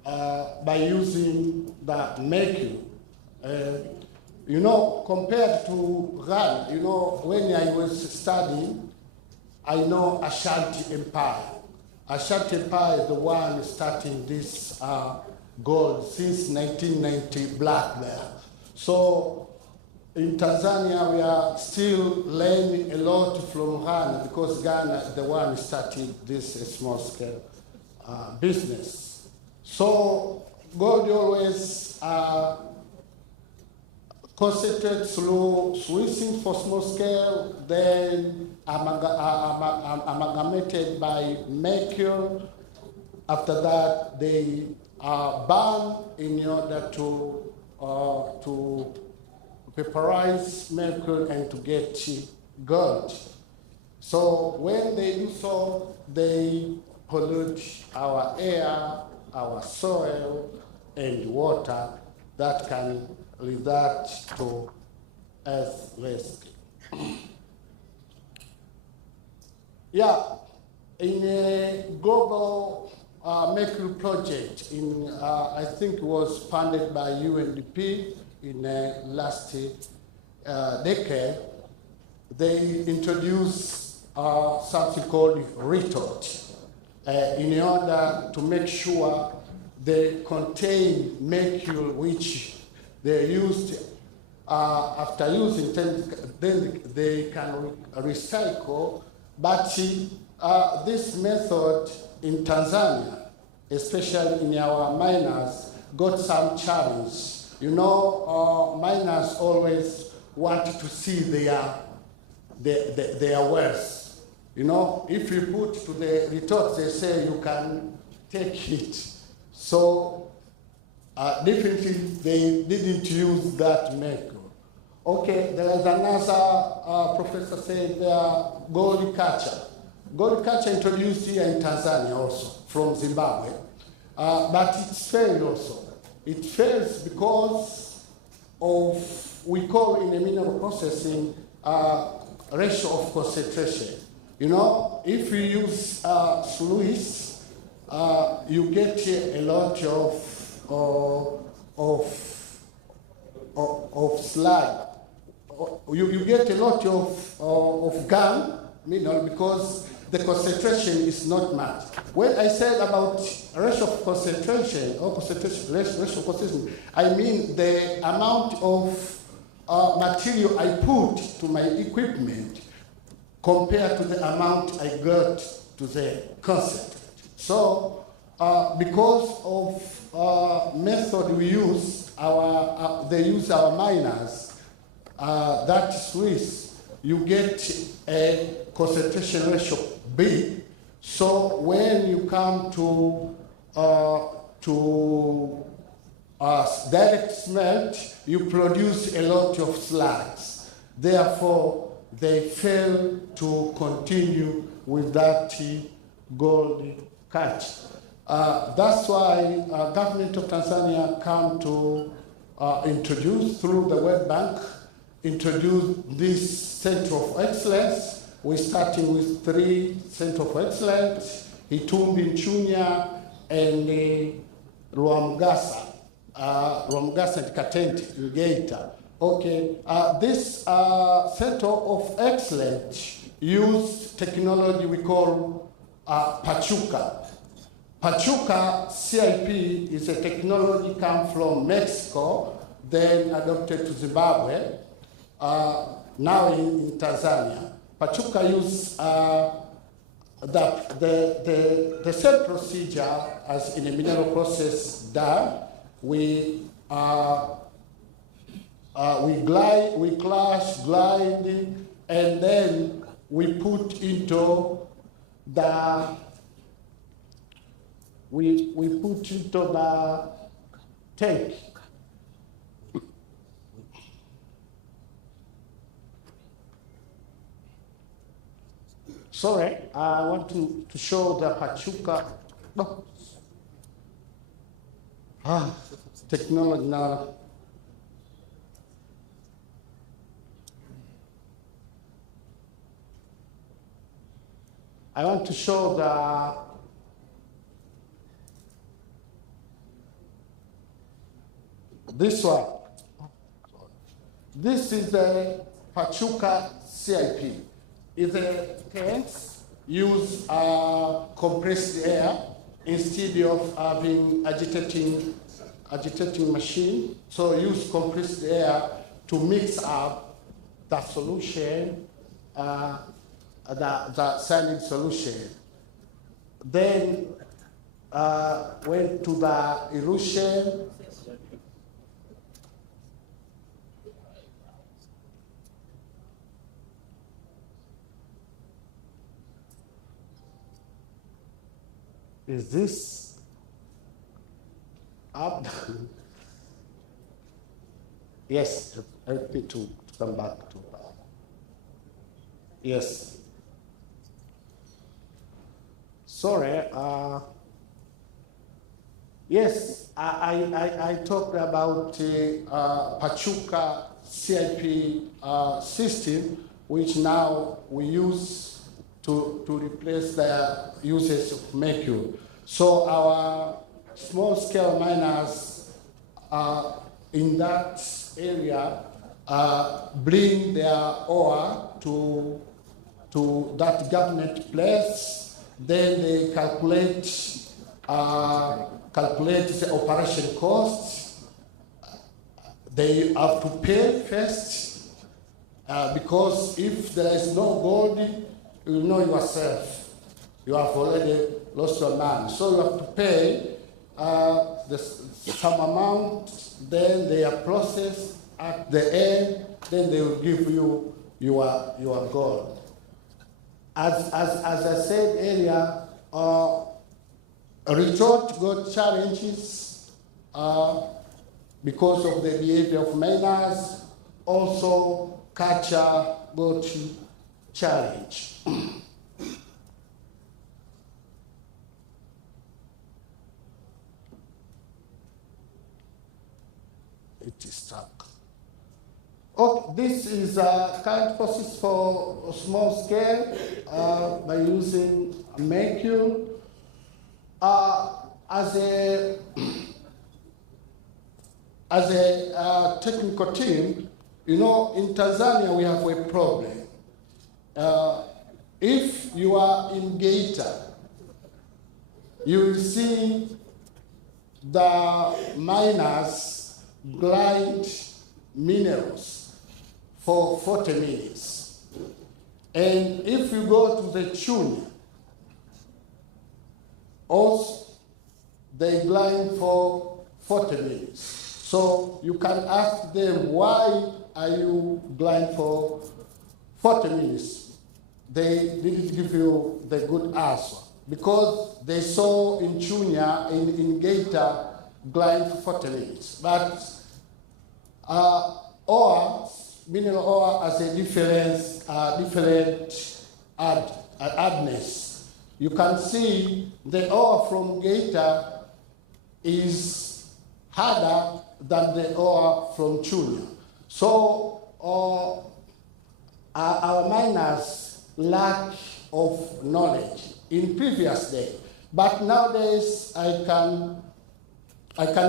by using the mercury. You know, compared to Ghana, you know, when I was studying, I know Ashanti Empire. Ashanti Empire is the one starting this gold since 1990, black there. So in Tanzania, we are still learning a lot from Ghana because Ghana is the one starting this small scale business. So gold always concentrate through switching for small scale, then amalgamated by mercury. After that, they are burned in order to vaporize mercury and to get gold. So when they do so, they pollute our air, our soil, and water that can result to health risk. Yeah, in a global mercury project, I think it was funded by UNDP in the last decade, they introduced something called retort in order to make sure they contain mercury, which they used after using, then they can recycle. But this method in Tanzania, especially in our miners, got some challenge. You know, miners always want to see their wealth. You know, if you put to the retort, they say you can take it. So definitely they didn't use that mercury. Okay, there is another professor said gold culture. Gold culture introduced here in Tanzania also, from Zimbabwe, but it failed also. It fails because of, we call in the mineral processing, ratio of concentration. You know, if you use sluice, you get a lot of slag. You get a lot of gum, mineral, because the concentration is not much. When I said about ratio of concentration, or ratio of concentration, I mean the amount of material I put to my equipment compared to the amount I got to the concentrate. So, because of method we use, they use our miners, that Swiss, you get a concentration ratio big. So when you come to direct smelt, you produce a lot of slags. Therefore, they fail to continue with that gold catch. That's why government of Tanzania come to introduce through the World Bank, introduce this Center of Excellence. We're starting with 3 Center of Excellence, Itumbi, Chunya, and Rwamgasa and Katente in Geita. Okay, this Center of Excellence use technology we call Pachuca. Pachuca CIP is a technology come from Mexico, then adopted to Zimbabwe, now in Tanzania. Pachuca use the same procedure as in a mineral process done. We clash, glide, and then we put into the tank. Sorry, I want to show the Pachuca. No. Technology now. I want to show this one. This is the Pachuca CIP. It's a tanks use compressed air instead of having agitating machine. So use compressed air to mix up the solution, the sanding solution. Then went to the erosion. Is this up? Yes, help me to come back to that. Yes. Sorry. Yes, I talked about Pachuca CIP system, which now we use to replace the usage of Mercury. So our small-scale miners in that area bring their ore to that government place. Then they calculate the operation costs. They have to pay first because if there is no gold, you know yourself, you have already lost your man. So you have to pay some amount, then they are processed at the end, then they will give you your gold. As I said earlier, resort got challenges because of the behavior of miners. Also, culture got challenge. It is stuck. Oh, this is a current process for small scale by using Mercury. As a technical team, you know, in Tanzania we have a problem. if you are in Gator, you will see the miners grind minerals for 40 minutes. And if you go to the Chunya, also they grind for 40 minutes. So you can ask them, why are you grind for 40 minutes? They didn't give you the good answer. Because they saw in Chunya, in Gator, grind for 40 minutes. But ore, mineral ore has a different hardness. You can see the ore from Gator is harder than the ore from Chunya. So our miners lack of knowledge in previous day. But nowadays I can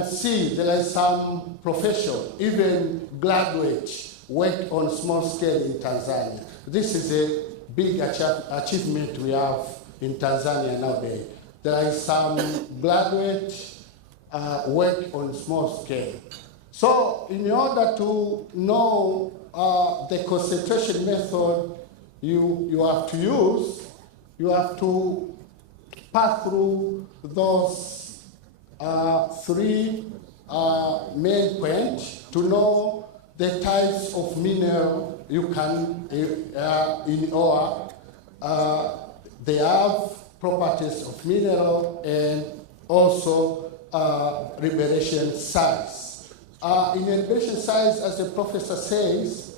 see there is some professional, even graduates, work on small scale in Tanzania. This is a big achievement we have in Tanzania nowadays. There is some graduates work on small scale. So in order to know the concentration method you have to use, you have to pass through those three main points to know the types of mineral you can in ore. They have properties of mineral and also liberation size. In liberation size, as the professor says,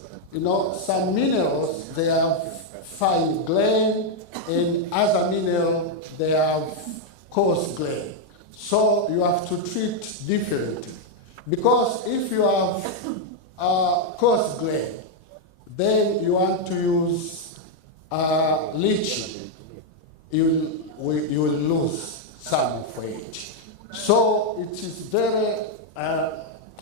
some minerals, they have fine grain, and other mineral, they have coarse grain. So you have to treat differently. Because if you have coarse grain, then you want to use leaching, you will lose some of it. So it is very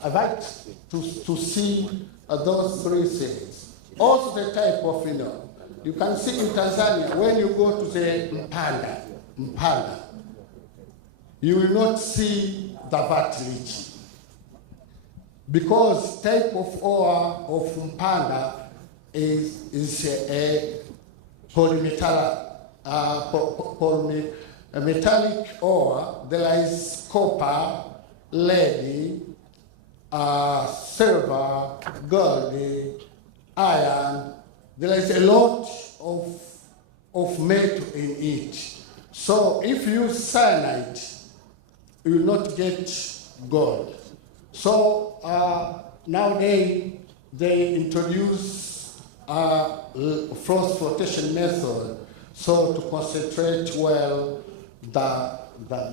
vital to see those three things. Also the type of mineral. You can see in Tanzania, when you go to the Mpanda, you will not see the vat leaching. Because type of ore of Mpanda is a polymetallic ore. There is copper, lead, silver, gold, iron. There is a lot of metal in it. So if you use cyanide, you will not get gold. So nowadays they introduce frost flotation method, so to concentrate well the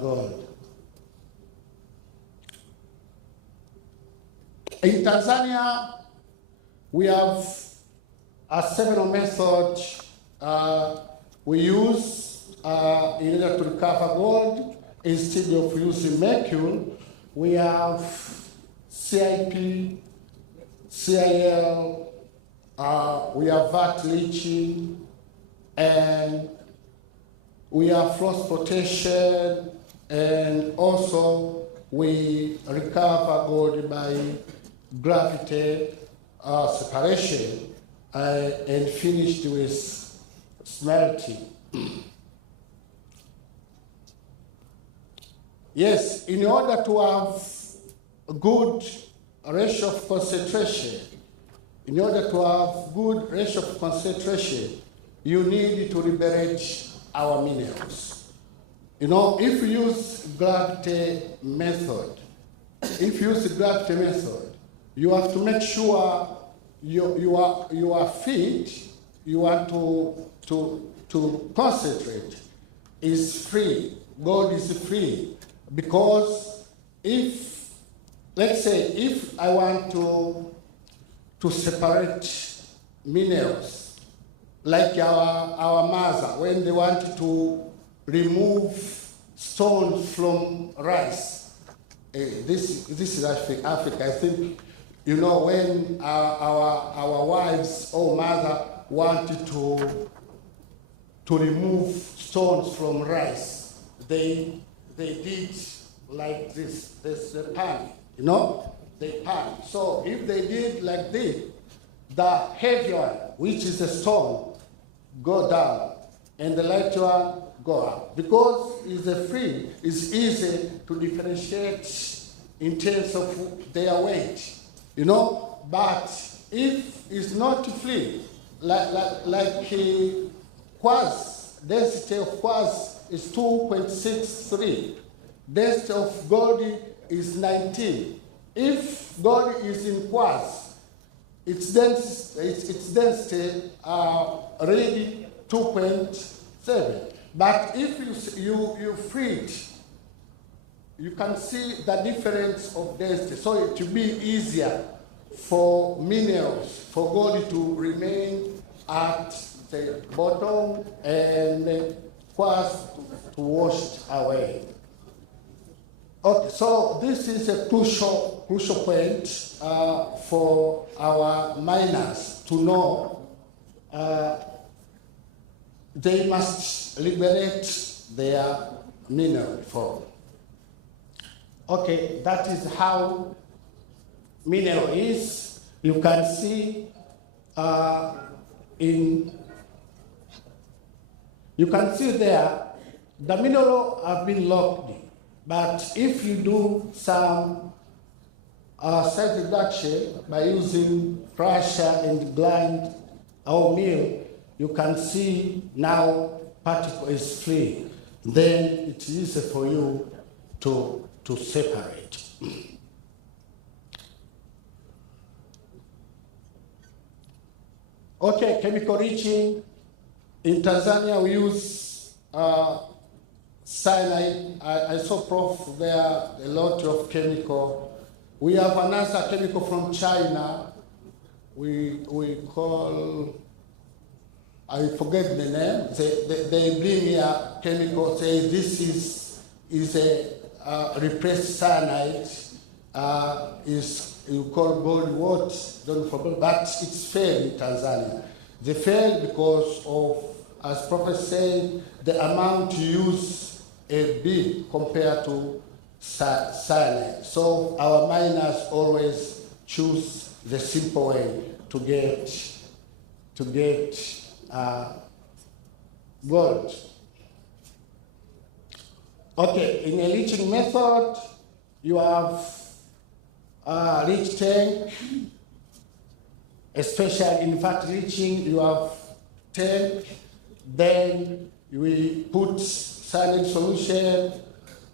gold. In Tanzania, we have a several methods we use in order to recover gold. Instead of using mercury, we have CIP, CIL, we have vat leaching, and we have frost flotation, and also we recover gold by gravity separation and finished with smelting. Yes, in order to have a good ratio of concentration, you need to liberate our minerals. If you use gravity method, you have to make sure you are fit. You want to concentrate is free. Gold is free, because let's say if I want to separate minerals, like our mother, when they want to remove stones from rice. This is Africa. I think, when our wives or mother wanted to remove stones from rice. They did like this. There's the pan, you know, they pan. So if they did like this, the heavy one, which is a stone, go down, and the light one go up. Because it's a free, it's easy to differentiate in terms of their weight, you know. But if it's not free, like quartz, density of quartz is 2.63. Density of gold is 19. If gold is in quartz, its density already 2.7. But if you free it, you can see the difference of density. So it will be easier for minerals, for gold to remain at the bottom and quartz to wash away. Okay, so this is a crucial point for our miners to know. They must liberate their mineral form. Okay, that is how mineral is. You can see you can see there the mineral have been locked. But if you do some size reduction by using crusher and grind or mill, you can see now particle is free. Then it's easy for you to separate. Okay, chemical leaching. In Tanzania, we use cyanide. I saw, Prof, there a lot of chemical. We have another chemical from China. We call, I forget the name. They bring here chemical, say this is a repressed cyanide. You call gold what? Don't forget, but it's failed in Tanzania. They failed because of, as Prophet said, the amount used a bit compared to cyanide. So our miners always choose the simple way to get gold. Okay, in a leaching method, you have leach tank, especially in fat leaching, you have tank, then we put cyanide solution,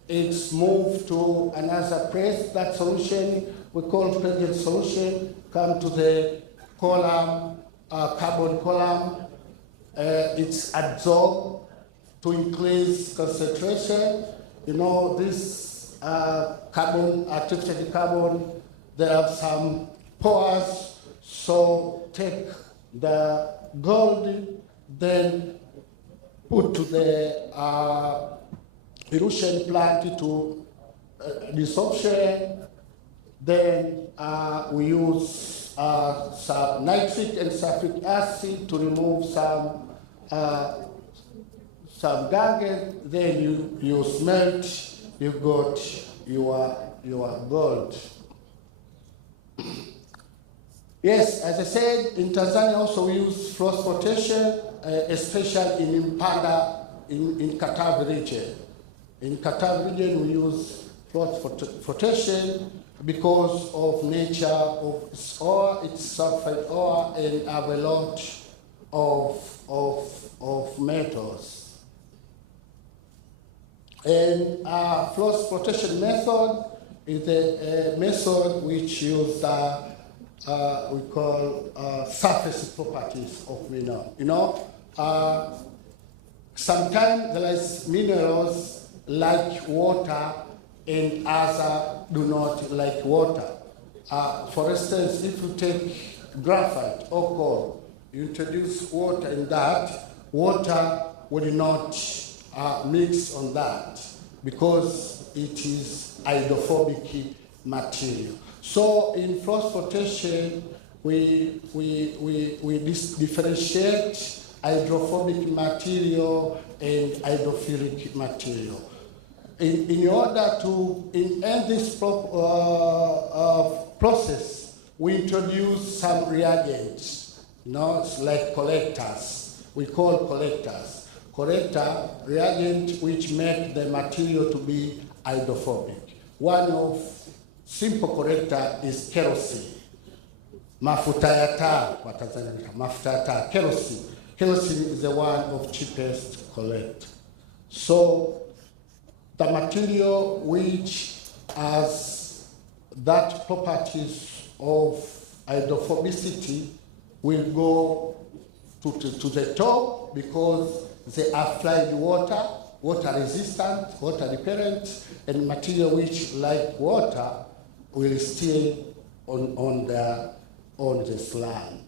it's moved to another place. That solution we call pregnant solution, come to the column, carbon column, it's absorbed to increase concentration. You know, this carbon, artificial carbon, there are some pores, so take the gold, then put to the elution plant to desorption. Then we use some nitric and sulfuric acid to remove some gangue. Then you smelt, you got your gold. Yes, as I said, in Tanzania also we use frost flotation, especially in Impanda, in Katavi region. In Katavi region we use frost flotation because of nature of its ore, it's sulfide ore, and have a lot of metals. And frost flotation method is a method which uses we call surface properties of mineral. You know, sometimes there is minerals like water and other do not like water. For instance, if you take graphite or coal, you introduce water in that, water will not mix on that because it is hydrophobic material. So in frost flotation, we differentiate hydrophobic material and hydrophilic material. In order to end this process, we introduce some reagents, like collectors. We call collectors. Collector reagent which make the material to be hydrophobic. One of simple corrector is kerosene. Mafuta ya taa kwa Tanzania, mafuta ya taa, kerosene. Kerosene is the one of cheapest collect. So the material which has that properties of hydrophobicity will go to the top because they are fluid water, water resistant, water repellent, and material which, like water, will stay on the slime.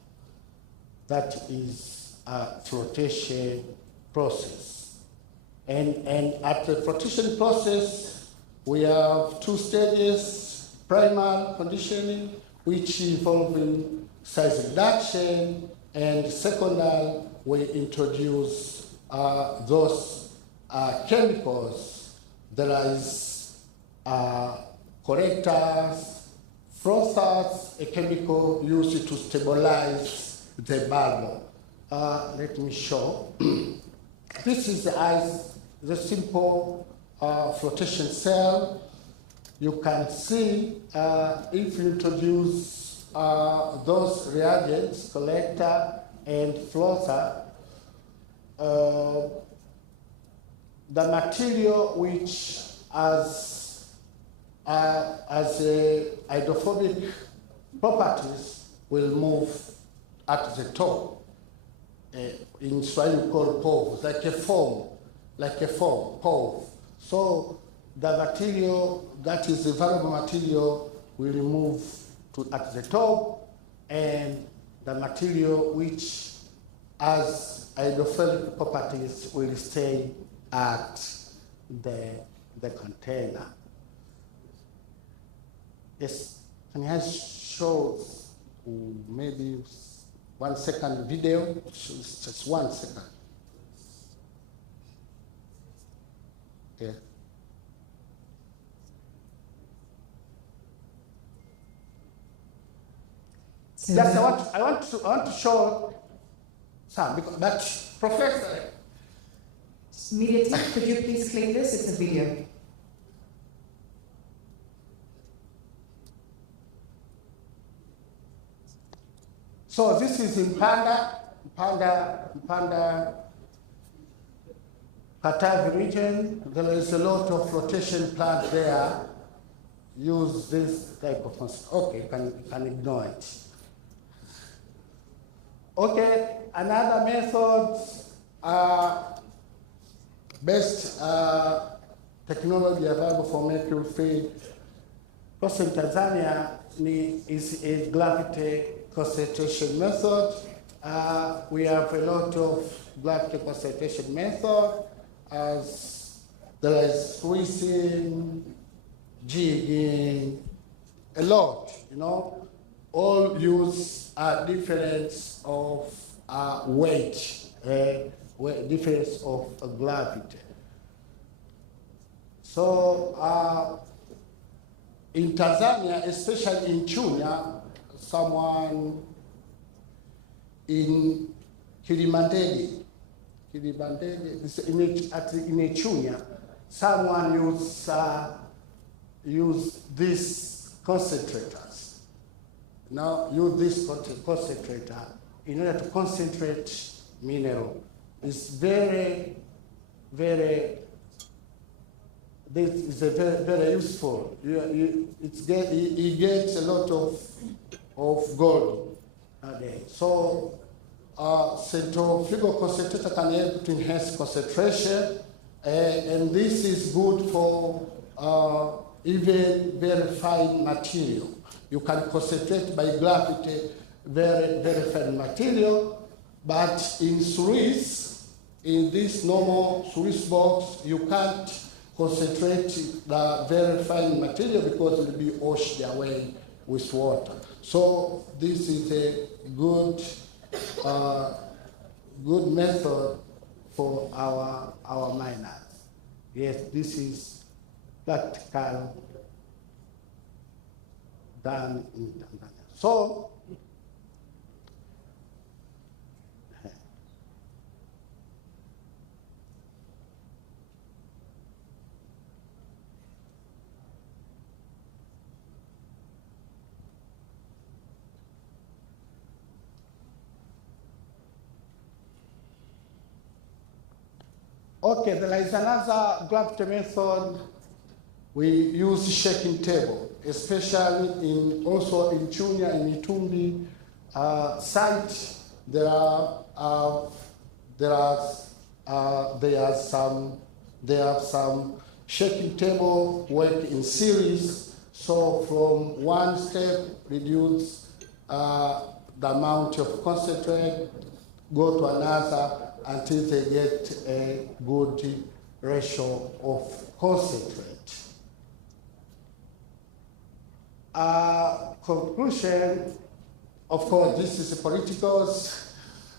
That is a flotation process. And at the flotation process, we have two stages: primal conditioning, which involves in size reduction, and secondary, we introduce those chemicals. There is correctors, frothers, a chemical used to stabilize the bulb. Let me show. This is the simple flotation cell. You can see if you introduce those reagents, collector and flother, the material which has a hydrophobic properties will move at the top. In Swahili we call pove, like a foam, pove. So the material that is the valuable material will move at the top, and the material which has hydrophilic properties will stay at the container. Yes, can I show maybe 1 second video? Just 1 second. Yeah. So Yes, I want to show some, but Professor. media team, could you please click this? It's a video. So this is in Panda, Katavi region. There is a lot of flotation plant there. Use this type of concept. Okay, can ignore it. Okay, another method, best technology available for mercury-free process in Tanzania is a gravity concentration method. We have a lot of gravity concentration method, as there is freezing, jigging, a lot, all use difference of weight, difference of gravity. So in Tanzania, especially in Chunya, someone in Kilimandege, in Chunya, someone use these concentrators. Now use this concentrator in order to concentrate mineral. It's very, very, this is very useful. It gets a lot of gold nowadays. So centrifugal concentrator can help to enhance concentration, and this is good for even very fine material. You can concentrate by gravity very fine material, but in Swiss, in this normal Swiss box, you can't concentrate the very fine material because it will be washed away with water. So this is a good good method for our miners. Yes, this is practical done in Tanzania. So, okay, there is another graft method. We use shaking table, especially also in Chunya, in Itumbi site. There are some shaking table work in series. So from one step, reduce the amount of concentrate, go to another until they get a good ratio of concentrate. Conclusion, of course, this is politicals.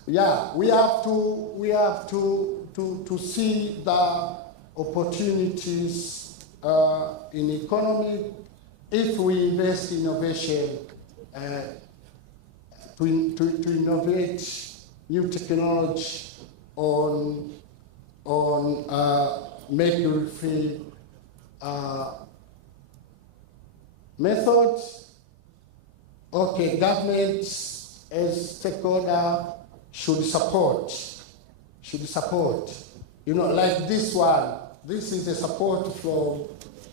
Yeah, we have to see the opportunities in economy. If we invest in innovation, to innovate new technology on mercury-free methods. Okay, governments as stakeholder should support. You know, like this one. This is a support from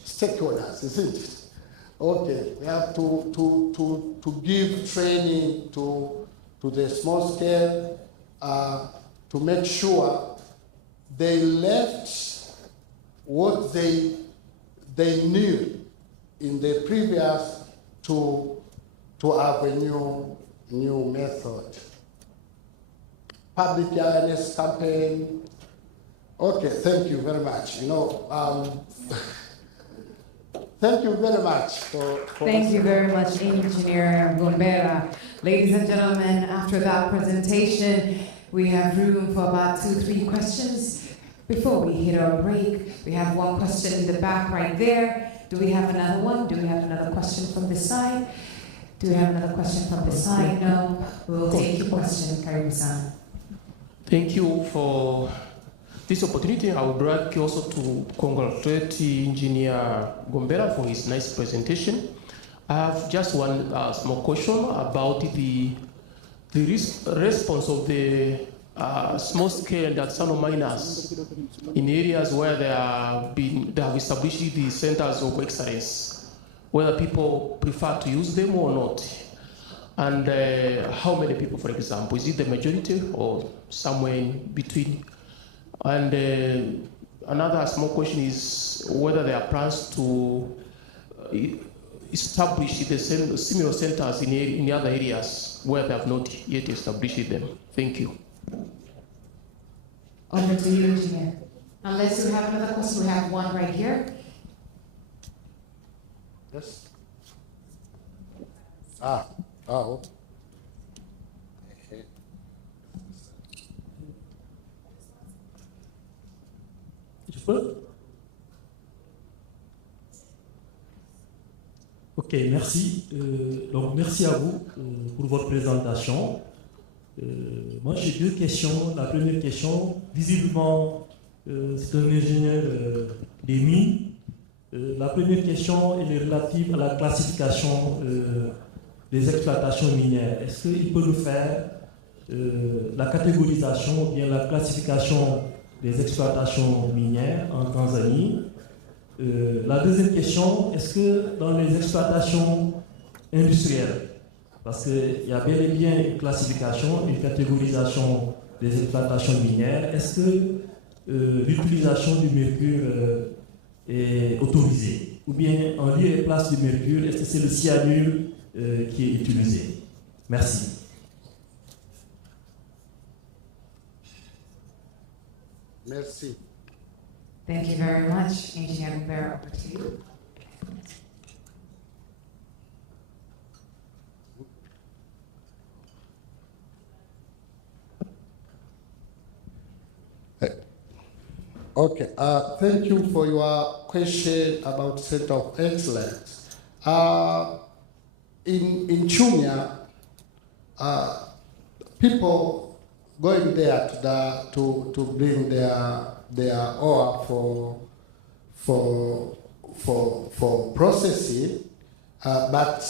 stakeholders, isn't it? Okay, we have to give training to the small scale to make sure they left what they knew in the previous to have a new method. Public awareness campaign. Okay, thank you very much. You know, thank you very much for Thank you very much, Engineer Gombera. Ladies and gentlemen, after that presentation, we have room for about 2-3 questions. Before we hit our break, we have one question in the back right there. Do we have another one? Do we have another question from this side? Do we have another question from this side? No. We'll take your question, Karibu-san. Thank you for this opportunity. I would like also to congratulate Engineer Gombera for his nice presentation. I have just one small question about the response of the small-scale and artisanal miners in areas where they have established the centers of excellence, whether people prefer to use them or not, and how many people, for example, is it the majority or somewhere in between? And another small question is whether there are plans to establish the similar centers in the other areas where they have not yet established them. Thank you. Over to you, Engineer. Unless you have another question, we have one right here. Yes. Je peux? Ok, merci. Donc, merci à vous pour votre présentation. Moi, j'ai 2 questions. La première question, visiblement, c'est un ingénieur des mines. La première question elle est relative à la classification des exploitations minières. Est-ce qu'il peut nous faire la catégorisation ou bien la classification des exploitations minières en Tanzanie? La deuxième question, est-ce que dans les exploitations industrielles, parce qu'il y a bel et bien une classification, une catégorisation des exploitations minières, est-ce que l'utilisation du mercure est autorisée? Ou bien en lieu et place du mercure, est-ce que c'est le cyanure qui est utilisé? Merci. Merci. Thank you very much, Engineer Gombera. Over to you. Okay, thank you for your question about Center of Excellence. In Chumia, people going there to bring their ore for processing, but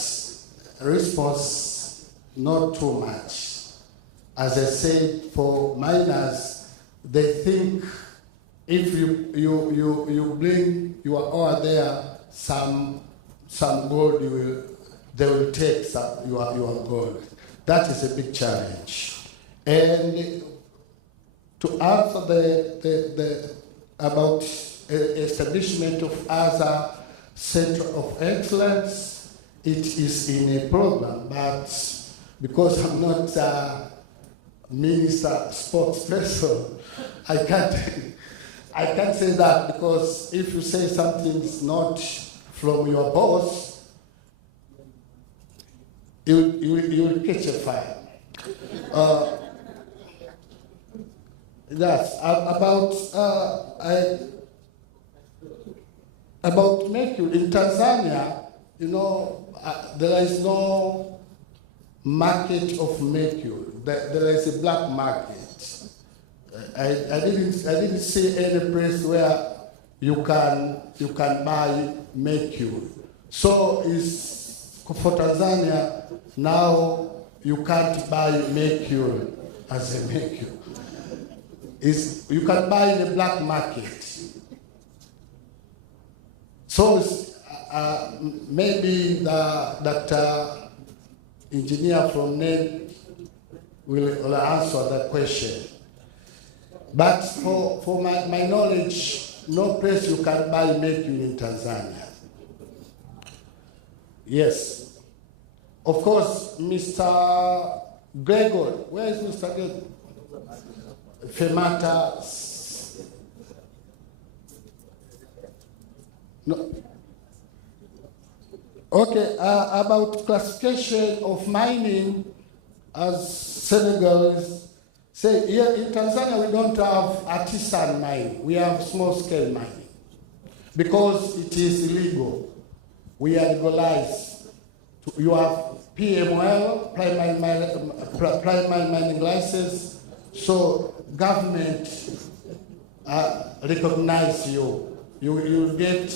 response not too much. As I said, for miners, they think if you bring your ore there, some gold they will take your gold. That is a big challenge. And to answer the about establishment of other center of excellence, it is in a program, but because I'm not a minister spokesperson, I can't say that, because if you say something is not from your boss, you will catch a fire. Yes, about Mercury in Tanzania, there is no market of Mercury. There is a black market. I didn't see any place where you can buy Mercury. So is for Tanzania now you can't buy Mercury as a Mercury. You can buy in the black market. So maybe that engineer from NED will answer that question. But for my knowledge, no place you can buy Mercury in Tanzania. Yes. Of course, Mr. Gregor, where is Mr. Gregor? Fermata. No. Okay, about classification of mining, as Senegalese say, here in Tanzania we don't have artisan mining, we have small scale mining. Because it is illegal, we are legalized. You have PML, primary mining license, so government recognize you. You get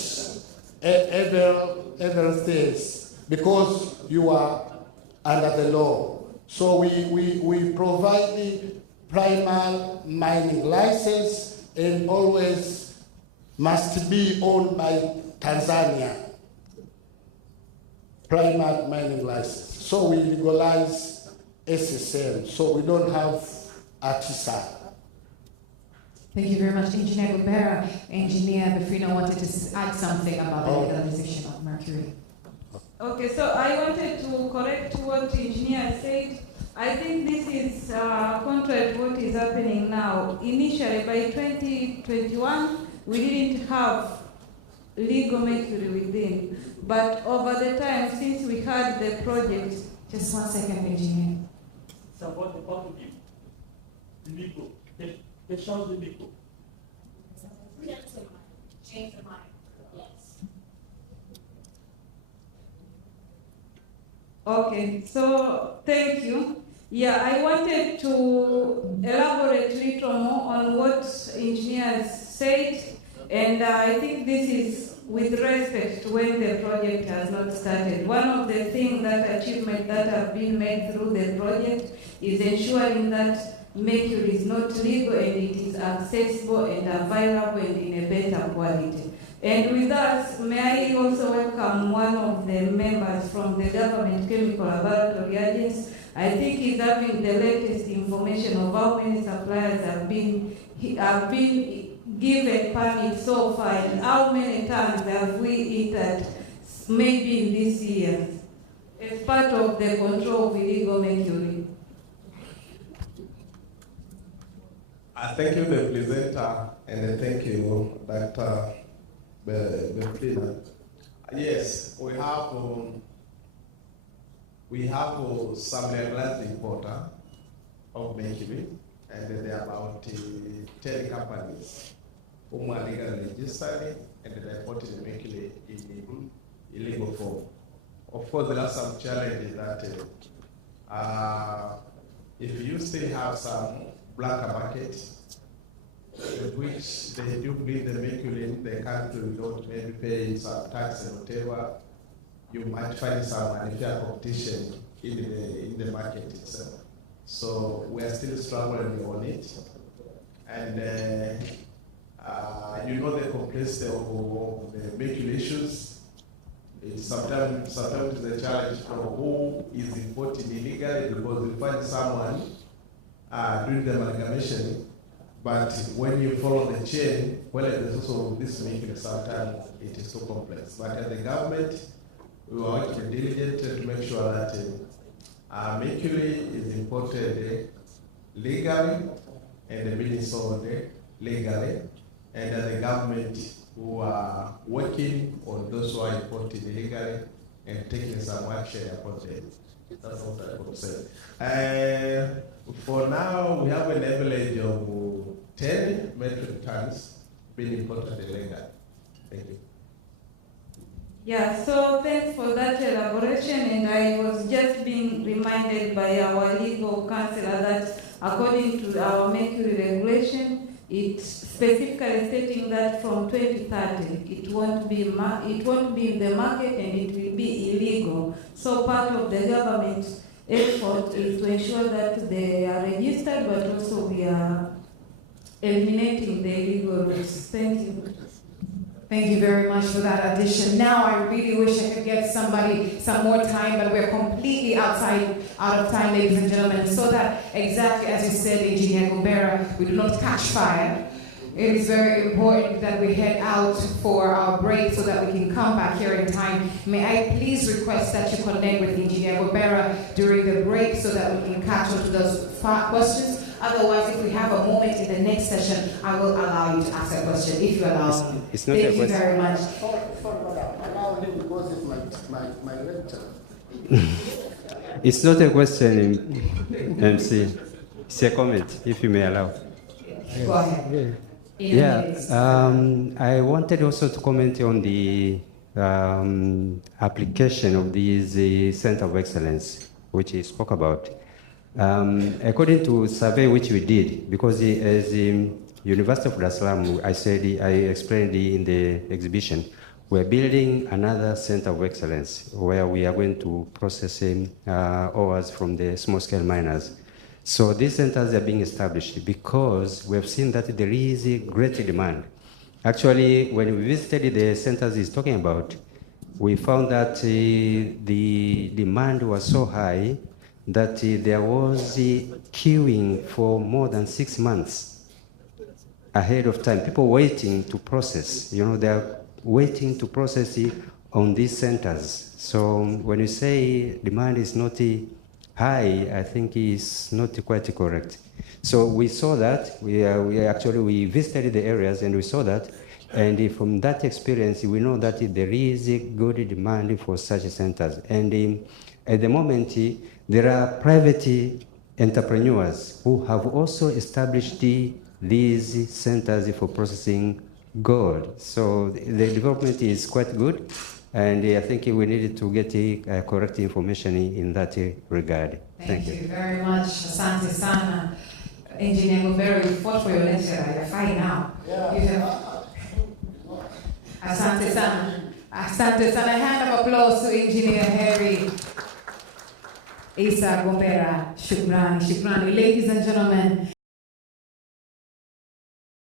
everything because you are under the law. So we provide the primary mining license, and always must be owned by Tanzania. Primary mining license. So we legalize SSL. So we don't have artisan. Thank you very much, Engineer Gubera. Engineer Befrina wanted to add something about the legalization of Mercury. Okay, so I wanted to correct what the engineer said. I think this is contrary to what is happening now. Initially, by 2021, we didn't have legal Mercury within. But over the time, since we had the project, just 1 second, engineer. Support the public. Legal. It shows the legal. Change the mind. Yes. Okay, so thank you. Yeah, I wanted to elaborate a little more on what engineers said, and I think this is with respect to when the project has not started. One of the achievements that have been made through the project is ensuring that Mercury is not legal and it is accessible and available and in a better quality. And with us, may I also welcome one of the members from the Government Chemical Laboratory Agency. I think he's having the latest information of how many suppliers have been given permits so far, and how many tons have we entered maybe in this year as part of the control of illegal Mercury. Thank you, the presenter, and thank you, Dr. Befrina. Yes, we have some regulatory quota of Mercury, and there are about 10 companies whom are legally registered and they put the Mercury in illegal form. Of course, there are some challenges that if you still have some black market in which they do bring the Mercury in the country without maybe paying some tax and whatever, you might find some unfair competition in the market itself. So we are still struggling on it. And you know the complexity of the Mercury issues. Sometimes the challenge for who is importing illegally, because you find someone doing the amalgamation, but when you follow the chain, well, there's also this Mercury, sometimes it is too complex. But as the government, we are working diligently to make sure that Mercury is imported legally and being sold legally, and that the government who are working on those who are imported illegally and taking some action upon them. That's what I could say. For now, we have an average of 10 metric tons being imported illegally. Thank you. Yeah, so thanks for that elaboration, and I was just being reminded by our legal counselor that according to our Mercury regulation, it's specifically stating that from 2030 it won't be in the market and it will be illegal. So part of the government effort is to ensure that they are registered, but also we are eliminating the illegal routes. Thank you. Thank you very much for that addition. Now I really wish I could get somebody some more time, but we're completely out of time, ladies and gentlemen, so that exactly as you said, Engineer Gombera, we do not catch fire. It is very important that we head out for our break so that we can come back here in time. May I please request that you connect with Engineer Gombera during the break so that we can catch on to those questions. Otherwise, if we have a moment in the next session, I will allow you to ask a question, if you allow me. It's not Thank you very much. My lecture. It's not a question, MC. It's a comment, if you may allow. Go ahead. I wanted also to comment on the application of these Center of Excellence, which you spoke about. According to survey which we did, because as the University of Dar es Salaam, I explained in the exhibition, we're building another Center of Excellence where we are going to process ores from the small-scale miners. So these centers are being established because we have seen that there is a great demand. Actually, when we visited the centers he's talking about, we found that the demand was so high that there was queuing for more than 6 months ahead of time. People waiting to process, they're waiting to process it on these centers. So when you say demand is not high, I think is not quite correct. So we saw that, we visited the areas and we saw that, and from that experience, we know that there is a good demand for such centers. And at the moment, there are private entrepreneurs who have also established these centers for processing gold. So the development is quite good, and I think we needed to get correct information in that regard. Thank you very much. Asante sana. Engineer Gombera, you fought for your lecture. You're fine now. Asante sana. Asante sana. A hand of applause to Engineer Harry Isa Gombera. Shukrani, shukrani. Ladies and gentlemen,